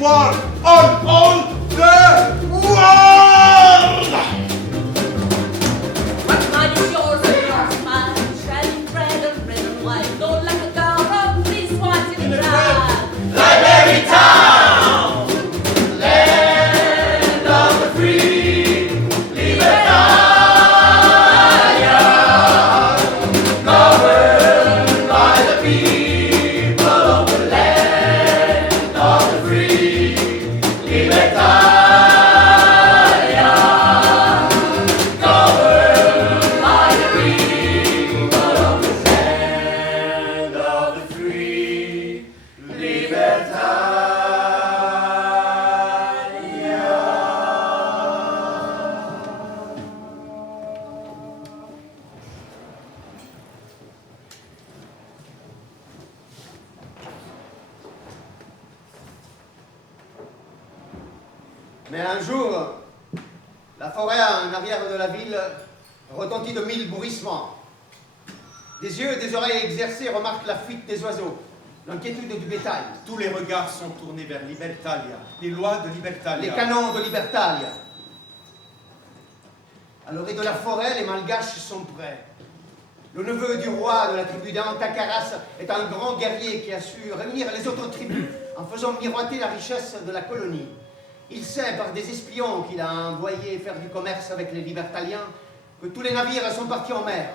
war on all the world! What mine is yours and yours mine, shining red and white, don't like a girl from these ones in the ground. Liberty Town, land of the free, Libertalia, governed by the people Mais un jour, la forêt en arrière de la ville retentit de 1000 bruissements. Des yeux et des oreilles exercés remarquent la fuite des oiseaux, l'inquiétude du bétail. Tous les regards sont tournés vers Libertalia, les lois de Libertalia. Les canons de Libertalia. À l'orée de la forêt, les Malgaches sont prêts. Le neveu du roi de la tribu d'Antakaras est un grand guerrier qui a su réunir les autres tribus en faisant miroiter la richesse de la colonie. Il sait par des espions qu'il a envoyé faire du commerce avec les Libertaliens que tous les navires sont partis en mer,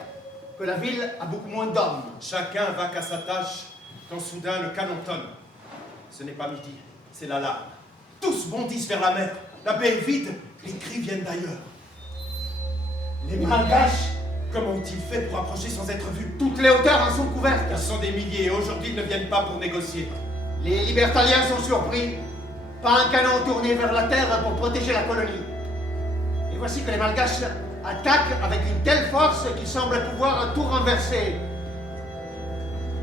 que la ville a beaucoup moins d'hommes. Chacun va qu'à sa tâche quand soudain le canon tonne. Ce n'est pas midi, c'est l'alarme. Tous bondissent vers la mer. La baie est vide, les cris viennent d'ailleurs. Les Malgaches, comment ont-ils fait pour approcher sans être vus? Toutes les hauteurs en sont couvertes. Ils sont des milliers et aujourd'hui ils ne viennent pas pour négocier. Les Libertaliens sont surpris. Pas un canon tourné vers la terre pour protéger la colonie. Et voici que les Malgaches attaquent avec une telle force qu'ils semblent pouvoir tout renverser.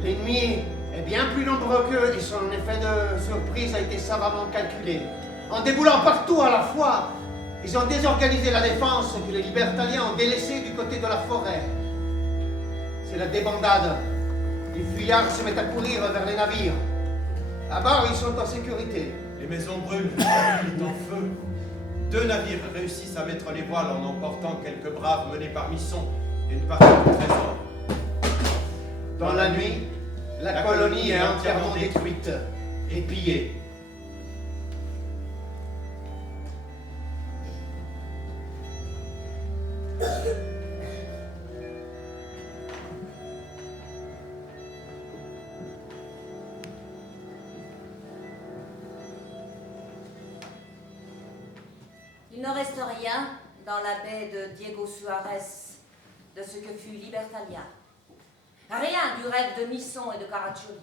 L'ennemi est bien plus nombreux qu'eux et son effet de surprise a été savamment calculé. En déboulant partout à la fois, ils ont désorganisé la défense que les Libertaliens ont délaissée du côté de la forêt. C'est la débandade. Les fuyards se mettent à courir vers les navires. À bord, ils sont en sécurité. Les maisons brûlent, l'île est en feu. 2 navires réussissent à mettre les voiles en emportant quelques braves menés par Misson et une partie du trésor. Dans la nuit, la colonie est entièrement détruite et pillée. Il ne reste rien dans la baie de Diego Suarez de ce que fut Libertalia. Rien du rêve de Misson et de Caraccioli.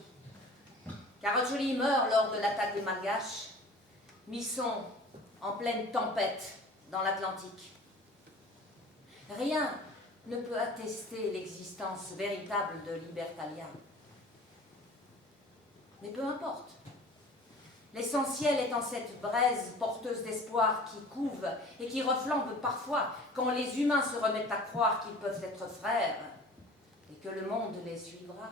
Caraccioli meurt lors de l'attaque des Malgaches. Misson en pleine tempête dans l'Atlantique. Rien ne peut attester l'existence véritable de Libertalia. Mais peu importe. L'essentiel étant cette braise porteuse d'espoir qui couve et qui reflambe parfois quand les humains se remettent à croire qu'ils peuvent être frères et que le monde les suivra.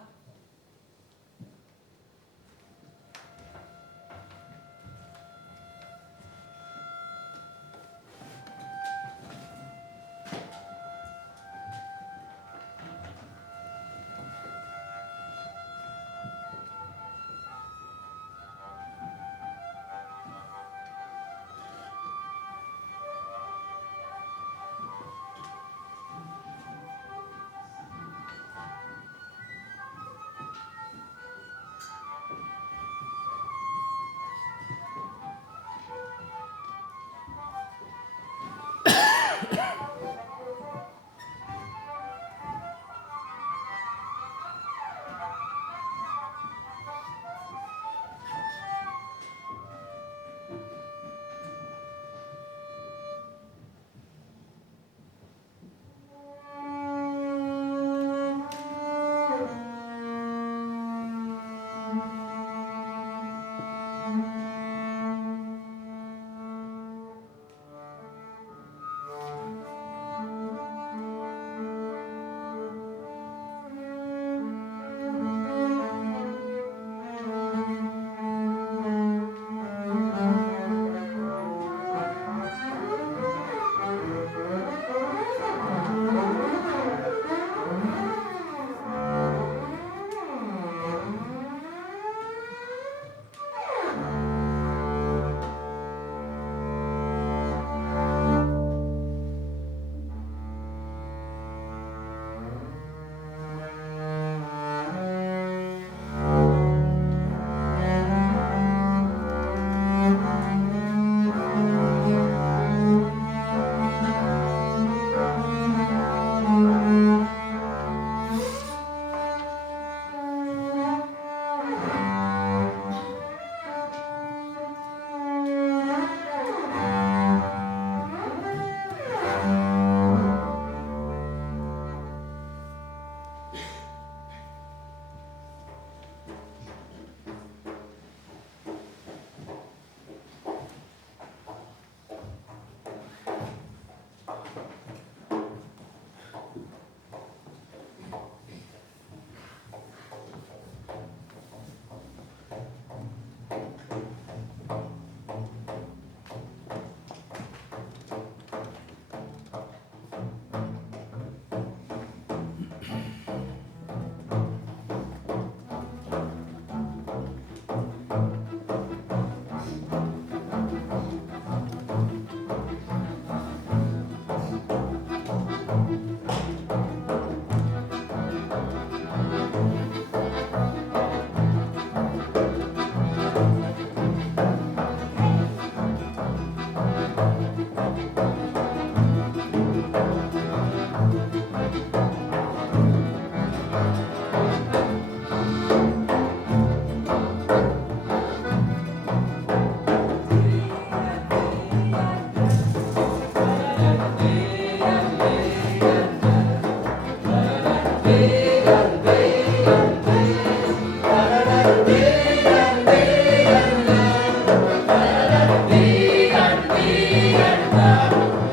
America.